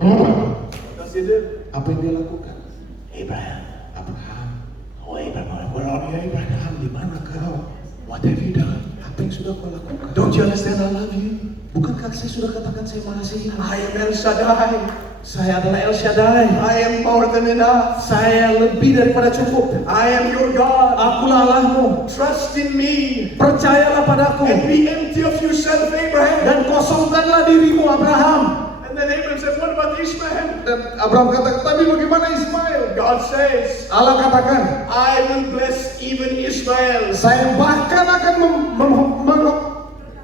What does he do? Apa yang dia lakukan? Abraham. Abraham. Oh, Abraham, where are you, Abraham? Di mana kau? What have you done? Apa yang sudah kau lakukan? Don't you understand I love you? Bukankah saya sudah katakan saya mengasihi? I am El Shaddai. Saya adalah El Shaddai. I am more than enough. Saya lebih daripada cukup. I am your God. Akulah Allahmu. Trust in me. Percayalah padaku. And be empty of yourself, Abraham. Dan kosongkanlah dirimu, Abraham. And then Abraham said, what about Ishmael? Dan Abraham kata, tapi bagaimana Ismail? God says, Allah katakan, I will bless even Ishmael. saya bahkan akan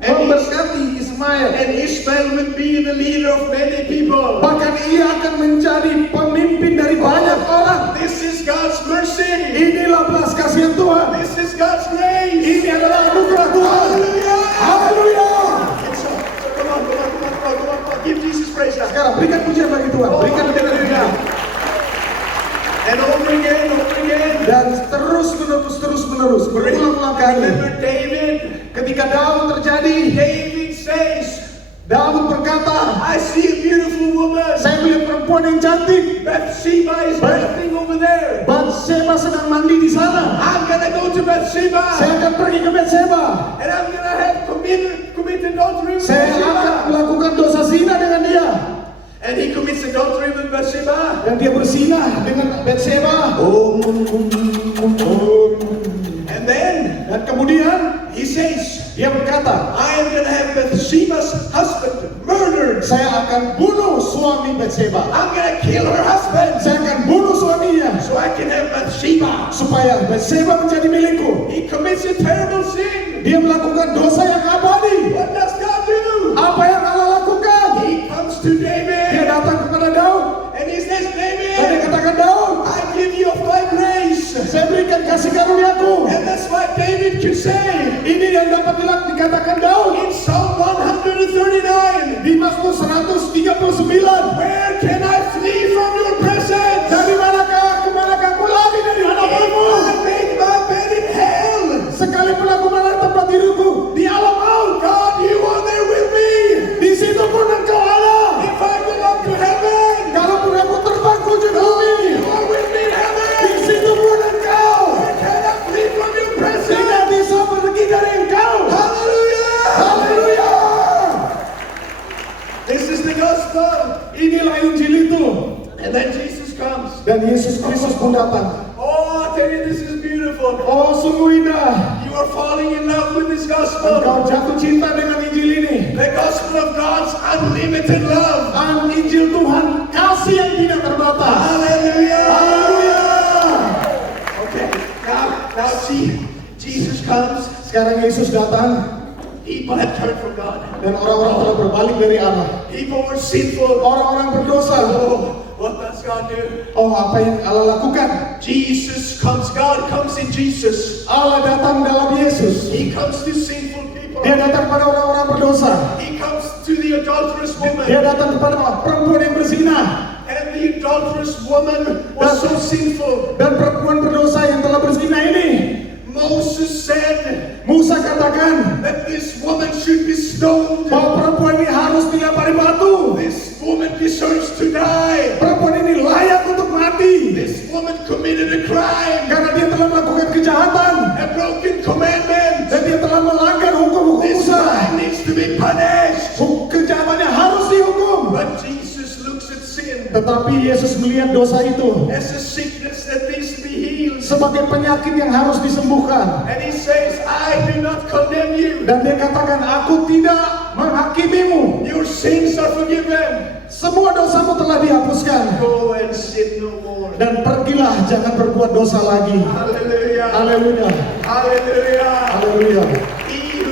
memberkati Ismail. And Ishmael will be the leader of many people. Bahkan ia akan menjadi pemimpin dari banyak orang. This is God's mercy. Inilah belas kasihan Tuhan. This is God's grace. Ini adalah anugerah Tuhan. Hallelujah. Haleluya. So come on. Give Jesus praise now. Sekarang berikan pujian bagi Tuhan. Oh, Berikan pujian. hallelujah. And over again. Dan terus menerus berulang-ulang kali. Remember David? Ketika Daud terjadi, David says, Daud berkata, I see a beautiful woman. saya melihat perempuan yang cantik. Bathsheba is bathing over there. Bathsheba sedang mandi di sana. I'm gonna go to Bathsheba. Saya akan pergi ke Bathsheba. And I'm gonna have committed adultery with Saya akan Bathsheba. melakukan dosa zina dengan dia. And he commits adultery with Bathsheba. Dan dia berzinah dengan Bathsheba. And then Dan kemudian he says, dia berkata, I am gonna have Bathsheba's husband murdered. saya akan bunuh suami Bathsheba. I'm gonna kill her husband Saya akan bunuh suaminya so I can have Bathsheba. supaya Bathsheba menjadi milikku. He commits a terrible sin. Dia melakukan dosa yang abadi. What does God do? Apa yang Allah lakukan? He comes to Dia David datang kepada Daud and he says, dan dia David, katakan, Daud, I give you of my grace. saya berikan kasih karuniaku. And that's why David can say Ini yang dapat dikatakan Daud in Psalm 139, di Mazmur 139. where can I flee from your presence? Dari kemanakah aku lari dari hadapanmu? I make my bed in hell. Sekalipun aku malah tempat tidurku di alam maut, God, you are there with me. di situ pun engkau ada. If I go up to heaven, Kalaupun aku terbang ke ujung bumi, you are with me in di heaven. situ pun engkau Where can I flee from your presence? tidak bisa pergi dari engkau. Hallelujah! Haleluya. This is the gospel. Inilah Injil itu. And then Jesus comes. Dan Yesus Kristus pun datang. Oh, I tell you, this is beautiful. Oh, sungguh indah. You are falling in love with this gospel. Engkau jatuh cinta dengan Injil ini. The gospel of God's unlimited love. Injil Tuhan, kasih yang tidak terbatas. Hallelujah! Haleluya. Okay, now see, Jesus comes. Sekarang Yesus datang People have turned from God. dan orang-orang telah berbalik dari Allah. People were sinful. Orang-orang berdosa. Oh, what does God do? Oh, apa yang Allah lakukan? Jesus comes. God comes in Jesus. Allah datang dalam Yesus. He comes to sinful people. Dia datang pada orang-orang berdosa. He comes to the adulterous woman. Dia datang kepada perempuan yang berzina. And the adulterous woman was so sinful. Dan perempuan berdosa yang telah berzina ini, Moses said Musa katakan that this woman should be stoned. bahwa perempuan ini harus dilempari batu. This woman deserves to die. Perempuan ini layak untuk mati This woman committed a crime, karena dia telah melakukan kejahatan a broken commandment. dan dia telah melanggar hukum-hukum This Musa. crime needs to be punished. Kejahatannya harus dihukum. But Jesus looks at sin Tetapi Yesus melihat dosa itu as a sickness that needs to be healed. sebagai penyakit yang harus disembuhkan. And he says, I do not condemn you. Dan dia katakan, aku tidak menghakimimu. Your sins are forgiven. Semua dosamu telah dihapuskan. Go and sin no more. Dan pergilah, jangan berbuat dosa lagi. Hallelujah. Haleluya. Hallelujah. Haleluya. He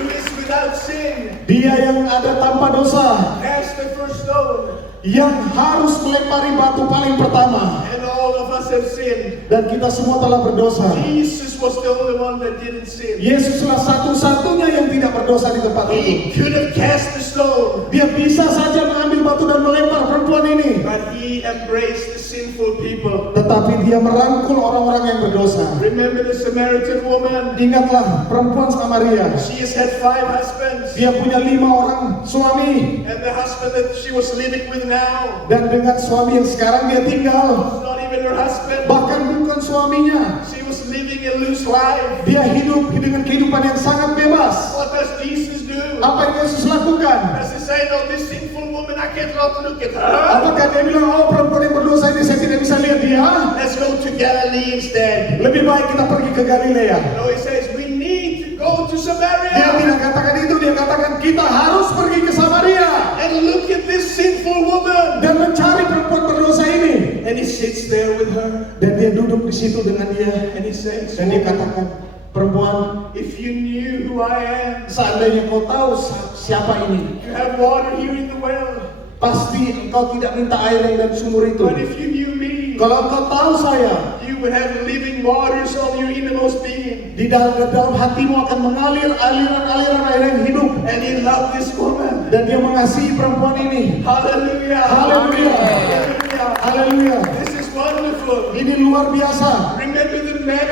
Dia yang ada tanpa dosa, cast the first stone. yang harus melempari batu paling pertama. And all of us have sinned. Dan kita semua telah berdosa. Jesus was the only one that didn't sin. Yesuslah satu-satunya yang tidak berdosa di tempat itu. He could have cast the stone, Dia bisa saja mengambil batu dan melempar perempuan ini. but he embraced the sinful people. Tetapi dia merangkul orang-orang yang berdosa. Remember the Samaritan woman? Ingatlah perempuan Samaria. She has had 5 husbands, Dia punya 5 orang suami. and the husband that she was living with now Dan dengan suami yang sekarang dia tinggal, was not even her husband. bahkan bukan suaminya. She was living a loose life. Dia hidup dengan kehidupan yang sangat bebas. What does Jesus do? Apa yang Yesus lakukan? Does he say, no, this sinful woman, I cannot look at her? Apakah dia bilang, oh perempuan yang berdosa ini saya tidak bisa lihat dia? Let's go to Galilee instead. Lebih baik kita pergi ke Galilea. No, he says, we need to go to Dia Samaria tidak katakan itu, dia katakan kita harus pergi ke Samaria and look at this sinful woman. dan mencari perempuan berdosa ini. And he sits there with her Dan dia duduk di situ dengan dia and he says, dan dia katakan, perempuan, if you knew who I am, seandainya kau tahu siapa ini, you have water here in the well. pasti engkau tidak minta air yang dari sumur itu. But if you knew me, Kalau engkau tahu saya, you would have living waters on your innermost being. di dalam hatimu akan mengalir aliran-aliran air yang hidup. And he loved this woman. Dan dia mengasihi perempuan ini. Hallelujah. Haleluya. Hallelujah. Haleluya. This is wonderful. Ini luar biasa. Remember the man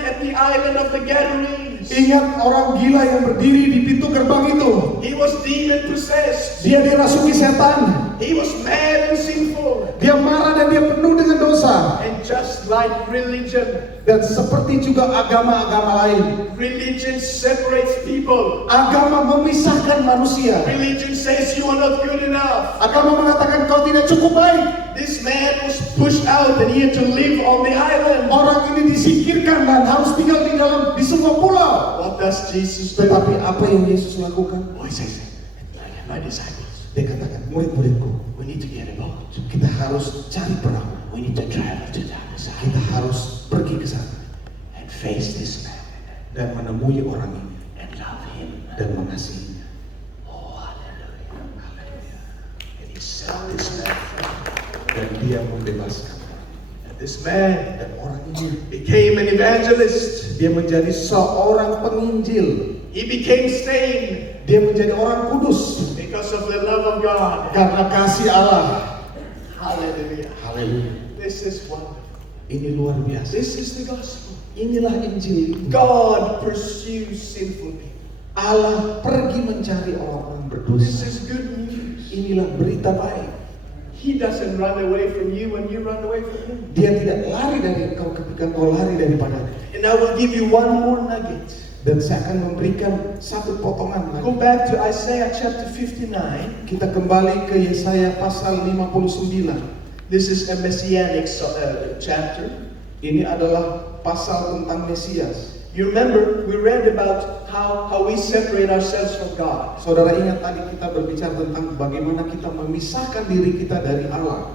at the island of the Gadarenes. Ingat orang gila yang berdiri di pintu gerbang itu. He was demon possessed. Dia dirasuki setan. He was mad and sinful. Dia marah dan dia penuh dengan dosa. And just like religion, Dan seperti juga agama-agama lain, religion separates people. agama memisahkan manusia. Religion says you are not good enough. Agama mengatakan kau tidak cukup baik. This man was pushed out and he had to live on the island. Orang ini disingkirkan dan harus tinggal di sebuah pulau. What does Jesus do? Tetapi apa yang Yesus lakukan? Oh, he says, my disciples, Dia katakan, murid-muridku, we need to get a boat. kita harus cari perahu. We need to travel to the other side Kita harus pergi ke sana and face this man dan menemui orang ini and love him. dan mengasihi. Oh, hallelujah. And he set this man free. Dan dia membebaskan. And this man Dan orang ini became an evangelist. dia menjadi seorang penginjil. He became stained Dia menjadi orang kudus because of the love of God. karena kasih Allah. Hallelujah. Haleluya. This is wonderful. Ini luar biasa. This is the gospel. Inilah Injil. God pursues sinful people. Allah pergi mencari orang-orang This berdosa. is good news. Inilah berita baik. He doesn't run away from you when you run away from him. Dia tidak lari dari engkau ketika engkau lari daripadanya. And I will give you one more nugget. Dan saya akan memberikan satu potongan Go lagi. back to Isaiah chapter 59. Kita kembali ke Yesaya pasal 59. This is a messianic chapter. Ini adalah pasal tentang Mesias. You remember, we read about how we separate ourselves from God. Saudara ingat tadi kita berbicara tentang bagaimana kita memisahkan diri kita dari Allah.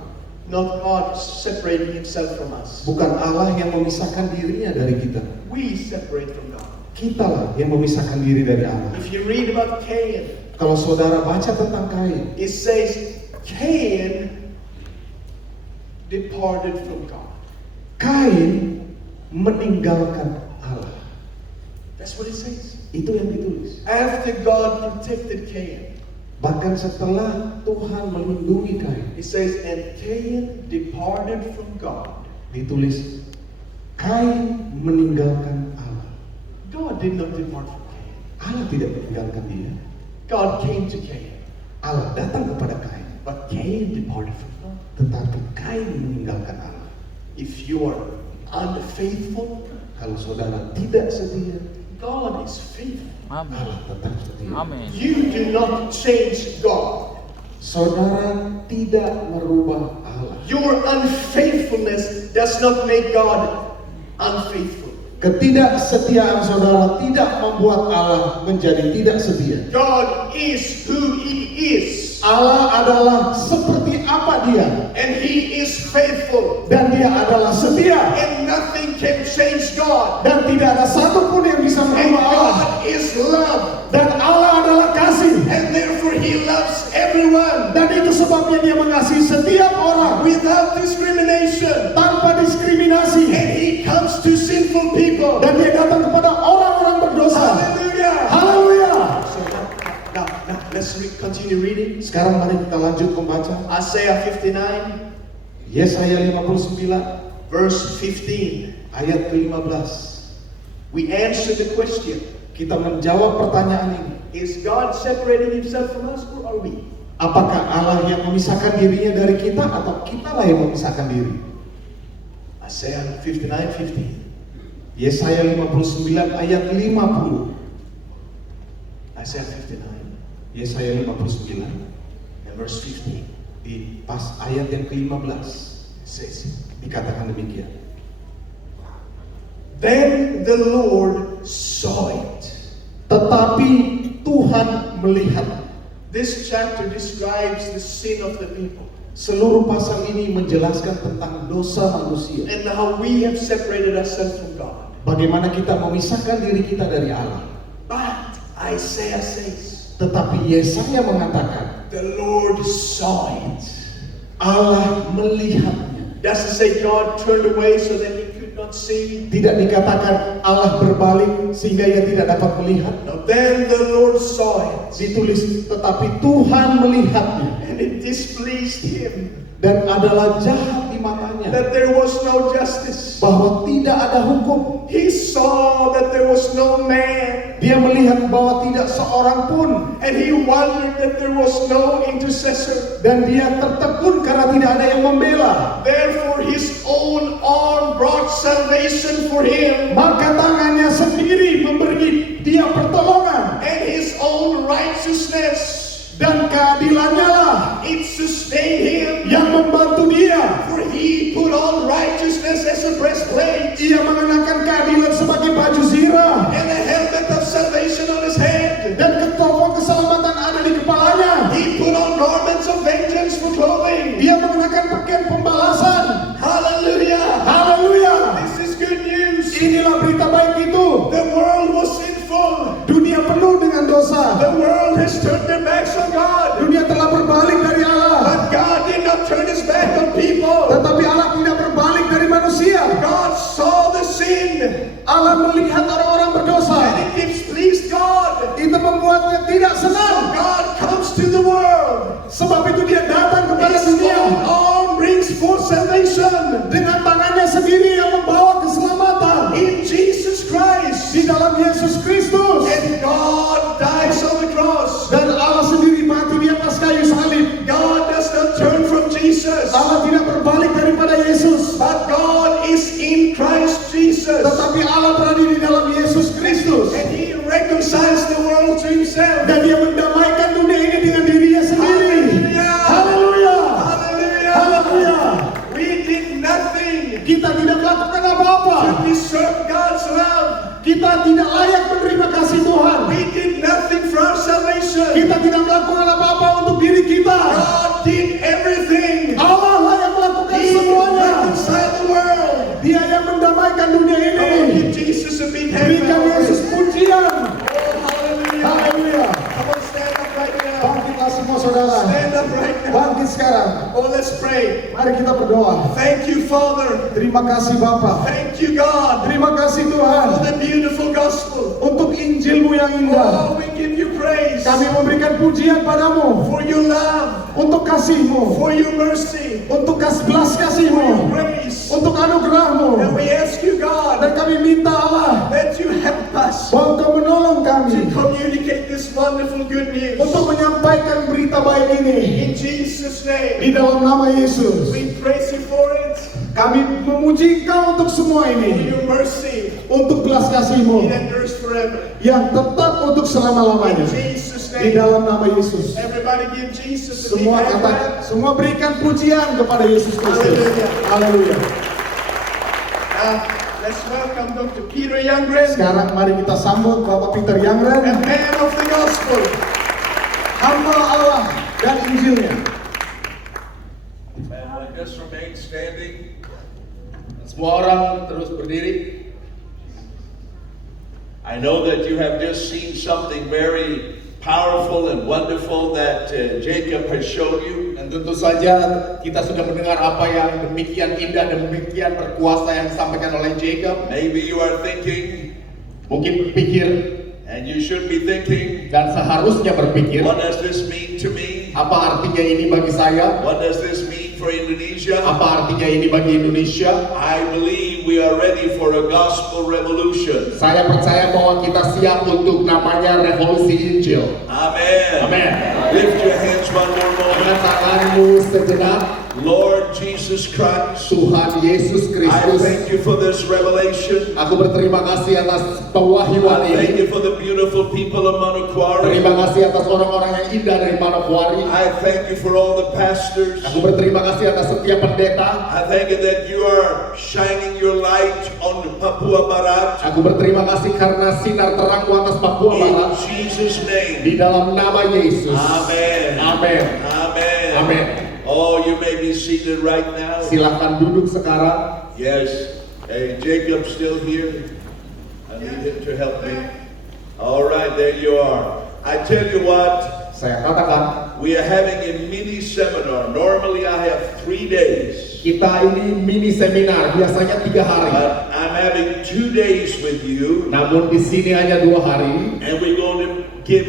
Not God separating himself from us. Bukan Allah yang memisahkan dirinya dari kita. We separate from God. Kitalah yang memisahkan diri dari Allah. If you read about Cain, Kalau saudara baca tentang Kain, it says Cain departed from God. Kain meninggalkan Allah. That's what it says. Itu yang ditulis. After God protected Cain, Bahkan setelah Tuhan melindungi Kain, it says, and Cain departed from God. ditulis Kain meninggalkan Allah. God did not depart from Cain. Allah tidak meninggalkan dia. God came to Cain, Allah datang kepada Kain, but Cain departed from God. tetapi Kain meninggalkan Allah. If you are unfaithful, Kalau saudara tidak setia, God is faithful. Allah tetap setia. Amin. You do not change God. Saudara tidak merubah Allah. Your unfaithfulness does not make God unfaithful. Ketidaksetiaan saudara tidak membuat Allah menjadi tidak setia. God is who He is, Allah adalah seperti apa dia, and He is faithful, dan dia adalah setia, and nothing can change God. dan tidak ada satupun yang bisa And merubah Allah. God is love, Dan Allah adalah kasih, everyone Dan itu sebabnya dia mengasihi setiap orang without discrimination. tanpa diskriminasi. And he comes to sinful people. Dan dia datang kepada orang-orang berdosa. Hallelujah. Haleluya. So now let's continue reading. Sekarang mari kita lanjut membaca Isaiah 59, Yesaya 59 verse 15. ayat ke-15. We answer the question, Kita menjawab pertanyaan ini. is God separating himself from us or are we? Apakah Allah yang memisahkan dirinya dari kita atau kitalah yang memisahkan diri? Isaiah 59:15. Yesaya 59 ayat 50. Isaiah 59 Yesaya 59 and verse 15. di pas ayat yang ke-15 Says, dikatakan demikian. then the Lord saw it. Tetapi Tuhan melihat. This chapter describes the sin of the people Seluruh pasal ini menjelaskan tentang dosa manusia. and how we have separated ourselves from God. Bagaimana kita memisahkan diri kita dari Allah. But Isaiah says, Tetapi Yesaya mengatakan the Lord saw it. Allah melihatnya. Doesn't say God turned away so that he could not see. Tidak dikatakan Allah berbalik sehingga ia tidak dapat melihat. No, then the Lord saw it. Ditulis tetapi Tuhan melihatnya And it displeased him dan adalah jahat di matanya that there was no justice. bahwa tidak ada hukum. He saw that there was no man. Dia melihat bahwa tidak seorang pun And he wondered that there was no intercessor. dan dia tertegun karena tidak ada yang membela. Therefore his own arm brought salvation for him. Maka tangannya sendiri memberi dia pertolongan And his own righteousness, dan keadilannya lah it sustained him. yang membantu dia. For he put on righteousness as a breastplate, Ia mengenakan keadilan sebagai baju zirah and a helmet of salvation on his head. dan ketopong keselamatan ada di kepalanya. He put on garments of vengeance for clothing. Dia mengenakan pakaian pembalasan. Hallelujah. Haleluya. This is good news. Inilah berita baik itu. The world was sinful. Dunia penuh dengan dosa. The world has turned their backs on God. Dunia telah berbalik dari Allah. But God did not turn his back on people. Tetapi Allah tidak berbalik dari manusia. God saw the sin, Allah melihat orang-orang berdosa. and it displeased God. Itu membuatnya tidak So senang. God comes to the world. Sebab itu dia datang kepada His dunia own arm brings forth salvation. dengan tangannya sendiri yang membawa keselamatan In Jesus Christ. di dalam Yesus Kristus. And God dies on the cross. Dan Allah sendiri mati di atas kayu salib. God does not turn from Jesus, Allah tidak berbalik daripada Yesus. but God is in Christ Jesus. Tetapi Allah berada di dalam Yesus Kristus. And he reconciles the world to himself. Dan dia mendamaikan dunia ini dengan dirinya sendiri. Haleluya. Hallelujah. Haleluya. We did nothing Kita tidak melakukan apa-apa. to deserve God's love. Kita tidak layak menerima kasih Tuhan. We did nothing for our salvation. Kita tidak melakukan apa-apa untuk diri kita. God did everything. Allah lah yang melakukan He semuanya. reconciled the world. Dia yang mendamaikan dunia Come on, ini. give Jesus a big hand. Berikan Yesus pujian. Oh, hallelujah. Haleluya. Come on, stand up right now. Bangkitlah semua saudara. Stand up right now. Bangkit sekarang. Oh, let's pray. Mari kita berdoa. Thank you, Father. Terima kasih Bapa. Thank you, God, Terima kasih for Tuhan the beautiful gospel. untuk Injil-Mu yang indah. Oh, we give you praise Kami memberikan pujian padamu for your love, untuk kasih-Mu, for your mercy, untuk belas for your kasih-Mu, grace. untuk anugerah-Mu. And we ask you, God, Dan kami minta Allah that you help us bahwa Engkau menolong to kami communicate this wonderful good news. untuk menyampaikan berita baik ini In Jesus' di name, dalam nama Yesus. we praise you for it, Kami memuji Engkau untuk semua for ini, your mercy. untuk belas It kasih-Mu endures forever. yang tetap untuk selama-lamanya. In Jesus' Di name, dalam nama Yesus. everybody give Jesus a big Semua hand kata, clap. semua berikan pujian kepada Yesus Kristus. Haleluya. Haleluya. Now, let's welcome Dr. Peter Youngren, Sekarang mari kita sambut Bapak Peter a Youngren, man of the gospel. hamba Allah dan Injilnya. And let us remain standing. Semua orang terus berdiri. I know that you have just seen something very powerful and wonderful that Jacob has shown you. Dan tentu saja kita sudah mendengar apa yang demikian indah dan demikian berkuasa yang disampaikan oleh Jacob. Maybe you are thinking, Mungkin berpikir and you should be thinking, dan seharusnya berpikir, what does this mean to me? apa artinya ini bagi saya? What does this mean for Indonesia? Apa artinya ini bagi Indonesia? I believe we are ready for a gospel revolution. Saya percaya bahwa kita siap untuk namanya revolusi Injil. Amen. Amen. Lift your hands one more Angkat moment. tanganmu sejenak. Lord Jesus Christ, Tuhan Yesus I Kristus, thank you for this revelation. aku berterima kasih atas pewahyuan I thank ini. you for the beautiful people of Manokwari. Terima kasih atas orang-orang yang indah dari Manokwari. I thank you for all the pastors. Aku berterima kasih atas setiap pendeta. I thank you that you are shining your light on Papua Barat. Aku berterima kasih karena sinar terangmu atas Papua In Barat. Jesus' name. Di dalam nama Yesus. Amen. Amin. Amen. Amin. Oh, you may be seated right now. Silakan duduk sekarang. Yes. Hey, Jacob's still here. I need him to help me. All right, there you are. I tell you what, Saya katakan, we are having a mini seminar. Normally I have 3 days. kita ini mini seminar, biasanya 3 hari. But I'm having 2 days with you. Namun di sini hanya 2 hari. And we're going to give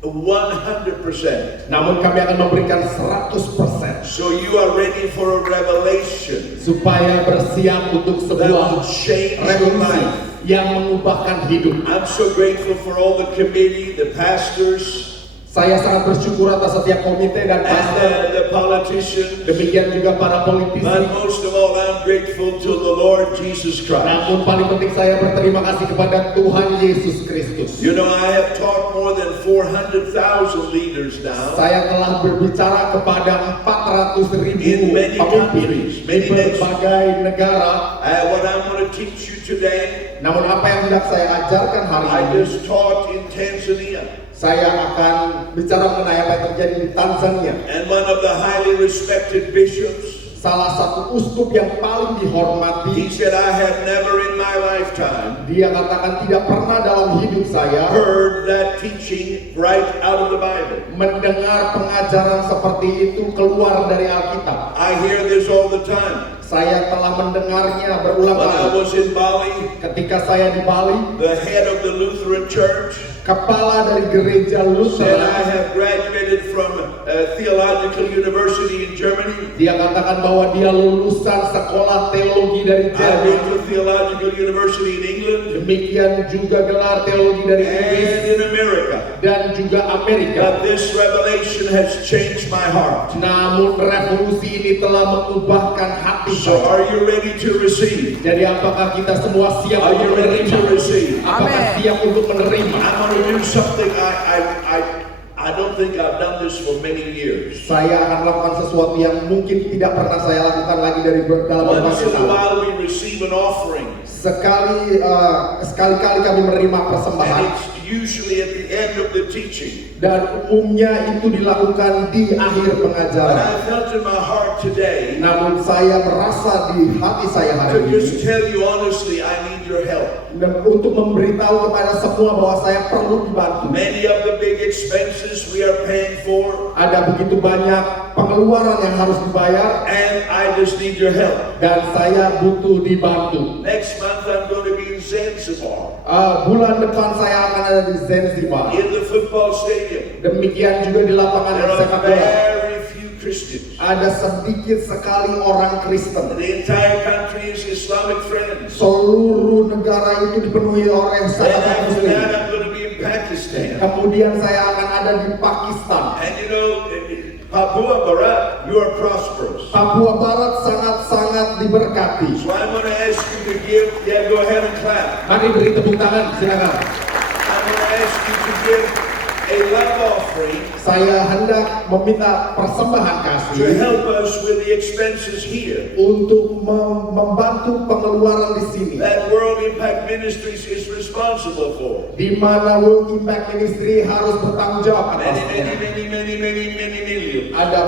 100%. Namun kami akan memberikan 100%. So you are ready for a revelation Supaya bersiap untuk that will sebuah change your revolusi life. yang mengubahkan hidup. I'm so grateful for all the committee, the pastors, Saya sangat bersyukur atas setiap komite dan pastor. and the politicians. Demikian juga para politisi. But most of all, I'm grateful to the Lord Jesus Christ. Namun paling penting saya berterima kasih kepada Tuhan Yesus Kristus. You know, I have taught more than 400,000 leaders now. Saya telah berbicara kepada 400.000 In many pemimpin countries, di many nations. berbagai negara. What I'm going to teach you today, Namun apa yang hendak saya ajarkan hari I ini, just taught in Tanzania. saya akan bicara mengenai apa yang terjadi di Tanzania. And one of the highly respected bishops, Salah satu uskup yang paling he dihormati, said, I have never in my lifetime dia katakan tidak pernah dalam hidup saya heard that teaching right out of the Bible. mendengar pengajaran seperti itu keluar dari Alkitab. I hear this all the time. Saya telah mendengarnya berulang When I kali. was in Bali, Ketika saya di Bali, the head of the Lutheran Church kepala dari gereja said, I Lutheran, have graduated from Theological University in Germany. dia katakan bahwa dia lulusan sekolah teologi dari I Jerman. went to Theological University in England Demikian juga gelar teologi dari Inggris and in America. dan juga Amerika. But this revelation has changed my heart. Namun revolusi ini telah mengubahkan hati So saya. are you ready to receive? Jadi apakah kita semua siap Are you untuk ready to menerima? receive? Apakah siap untuk menerima? I'm going to do something I don't think I've done this for many years. Saya akan melakukan sesuatu yang mungkin tidak pernah saya lakukan lagi dari dalam Once berbagai in a tahun. while we receive an offering, Sekali-kali kami menerima persembahan. and it's usually at the end of the teaching. Dan umumnya itu dilakukan di akhir But pengajaran. I felt in my heart today Namun saya merasa di hati saya to hari just ini tell you honestly, I need your help. dan untuk memberitahu kepada semua bahwa saya perlu dibantu. Many of the big expenses we are paying for, Ada begitu banyak pengeluaran yang harus dibayar and I just need your help. dan saya butuh dibantu. Next month I'm going to be in Zanzibar, Bulan depan saya akan ada di Zanzibar. in the football stadium. Demikian juga di lapangan There sepak are bola. very few Christians. Ada sedikit sekali orang Kristen. The entire country is Islamic friends. Seluruh negara itu dipenuhi oleh And sahabat after Muslim. that, I'm going to be in Pakistan. Kemudian saya akan ada di Pakistan. And you know, Papua Barat, you are prosperous. Papua Barat sangat-sangat diberkati. So I'm going to ask you to give, go ahead and clap. Mari beri tepuk tangan, silakan. I'm going to ask you to give a love offering Saya hendak meminta persembahan to kasih help us with the expenses here. untuk membantu pengeluaran di sini. That World Impact Ministries is responsible for. Di mana World Impact Ministry harus bertanggung jawab Many, atasnya. many millions. Ada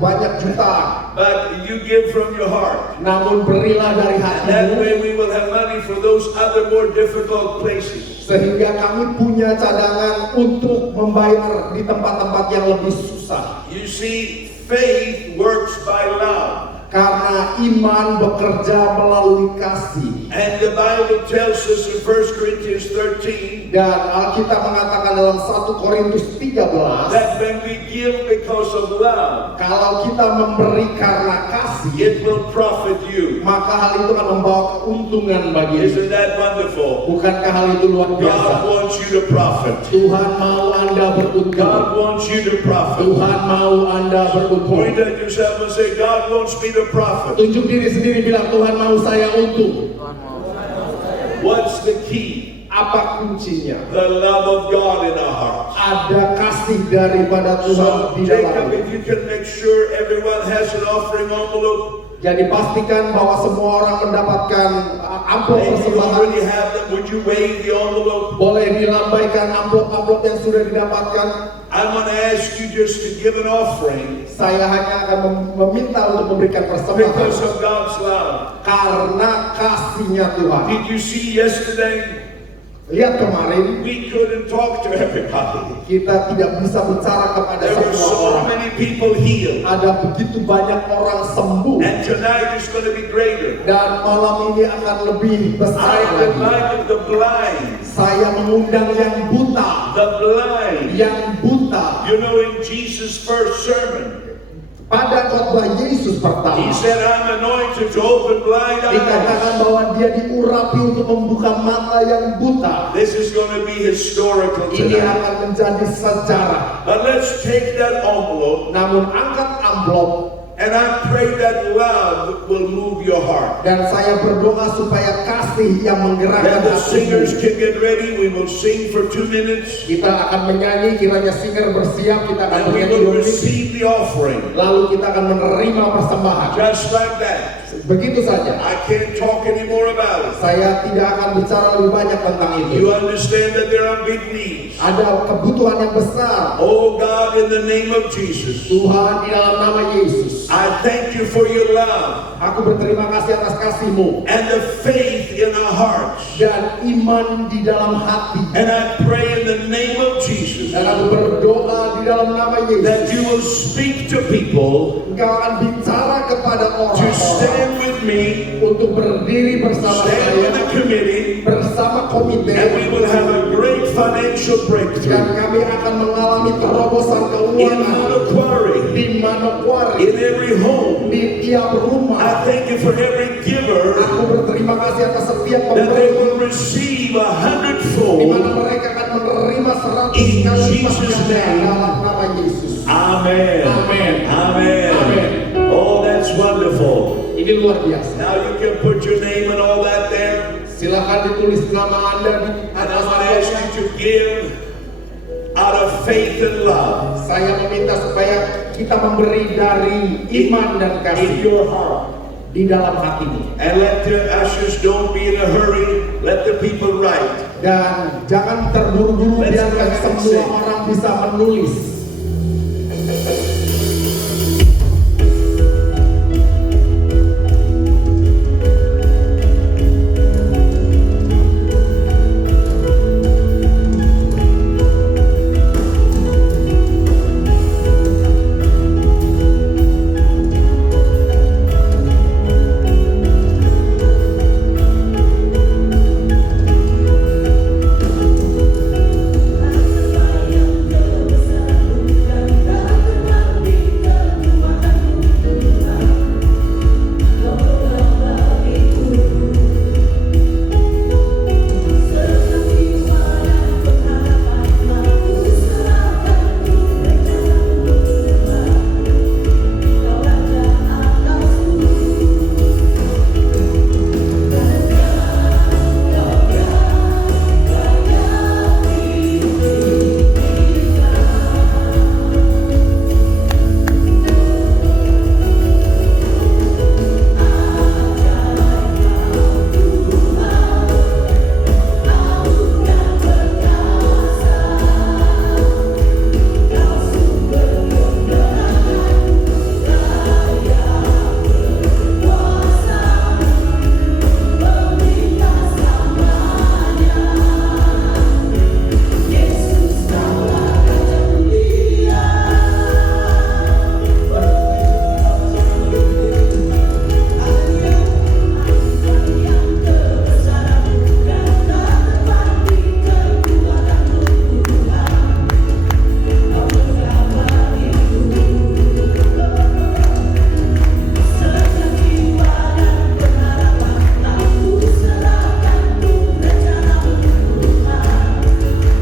banyak jutaan. But you give from your heart. Namun berilah dari And that way hatimu we will have money for those other more difficult places. sehingga kami punya cadangan untuk membayar di tempat-tempat yang lebih susah. You see, faith works by love. Karena iman bekerja melalui kasih. And the Bible tells us in 1 Corinthians 13 Dan Alkitab mengatakan dalam 1 Korintus 13, that when we give because of love, kalau kita memberi karena kasih, it will profit you. maka hal itu akan membawa keuntungan bagi. Isn't that wonderful? Bukankah hal itu luar God biasa? wants you to profit. Tuhan mau Anda beruntung. God wants you to profit. Tuhan mau Anda beruntung. Point at yourself and say, God wants me to profit. Tunjuk diri sendiri, bilang Tuhan mau saya untung. What's the key? Apa kuncinya? The love of God in our hearts. Ada kasih daripada Tuhan So, di Jacob, dalam. if you can make sure everyone has an offering envelope, Jadi pastikan bahwa semua orang mendapatkan amplop maybe you persembahan. already have them. Would you wave the envelope? Boleh dilambaikan amplop-amplop yang sudah didapatkan. I'm going to ask you just to give an offering Saya hanya akan meminta untuk memberikan persembahan because of God's love. karena kasihnya Tuhan. Did you see yesterday? Lihat kemarin, We couldn't talk to everybody. kita tidak bisa bicara kepada There were semua so orang. many people healed. Ada begitu banyak orang sembuh. And tonight is going to be greater. Dan malam ini akan lebih besar I lagi. invited the blind. Saya mengundang yang buta. The blind. Yang buta. You know, in Jesus' first sermon, Pada khotbah Yesus he pertama, said, I'm anointed to open blind dikatakan eyes. bahwa dia diurapi untuk membuka mata yang buta. This is going to be historical Ini tonight. akan menjadi sejarah. But let's take that envelope, Namun angkat amplop and I pray that love will move your heart. dan saya berdoa supaya kasih yang menggerakkan Then the singers hatimu. can get ready. We will sing for 2 minutes, Kita akan menyanyi, kiranya singer bersiap, kita akan and we menyanyi will 2 menit. receive the offering. Lalu kita akan menerima persembahan. Just like that. Begitu saja. I can't talk anymore about it. Saya tidak akan bicara lebih banyak tentang itu. You understand that there are big needs. Ada kebutuhan yang besar. Oh God, in the name of Jesus, Tuhan, di dalam nama Yesus, I thank you for your love aku berterima kasih atas kasih-Mu and the faith in our hearts. dan iman di dalam hati. And I pray in the name of Jesus Dan aku berdoa di dalam nama that you Yesus, will speak to people Engkau akan bicara kepada to orang-orang stand with me, untuk berdiri bersama stand with the saya, committee, bersama komite, and we will have a great financial dan breakthrough kami akan mengalami terobosan in keuangan Manokwari, di Manokwari, in every home. di tiap rumah. I thank you for every giver Aku berterima kasih atas setiap that they pemberi, will receive di mana 100-fold. mereka akan menerima 100 In kali lipat Jesus' ganda name. dalam nama Yesus. Amen. Amen. Amen. Amen. Oh, that's wonderful. Ini luar biasa. Now you can put your name and all that there. Silakan ditulis nama Anda di And atas I'm going to ask you to give out of faith and love Saya meminta supaya kita memberi dari iman dan in kasih your heart. di dalam hatimu. And let the ushers don't be in a hurry. Let the people write. Dan jangan terburu-buru, Let's biarkan go ahead and semua sing. orang bisa menulis.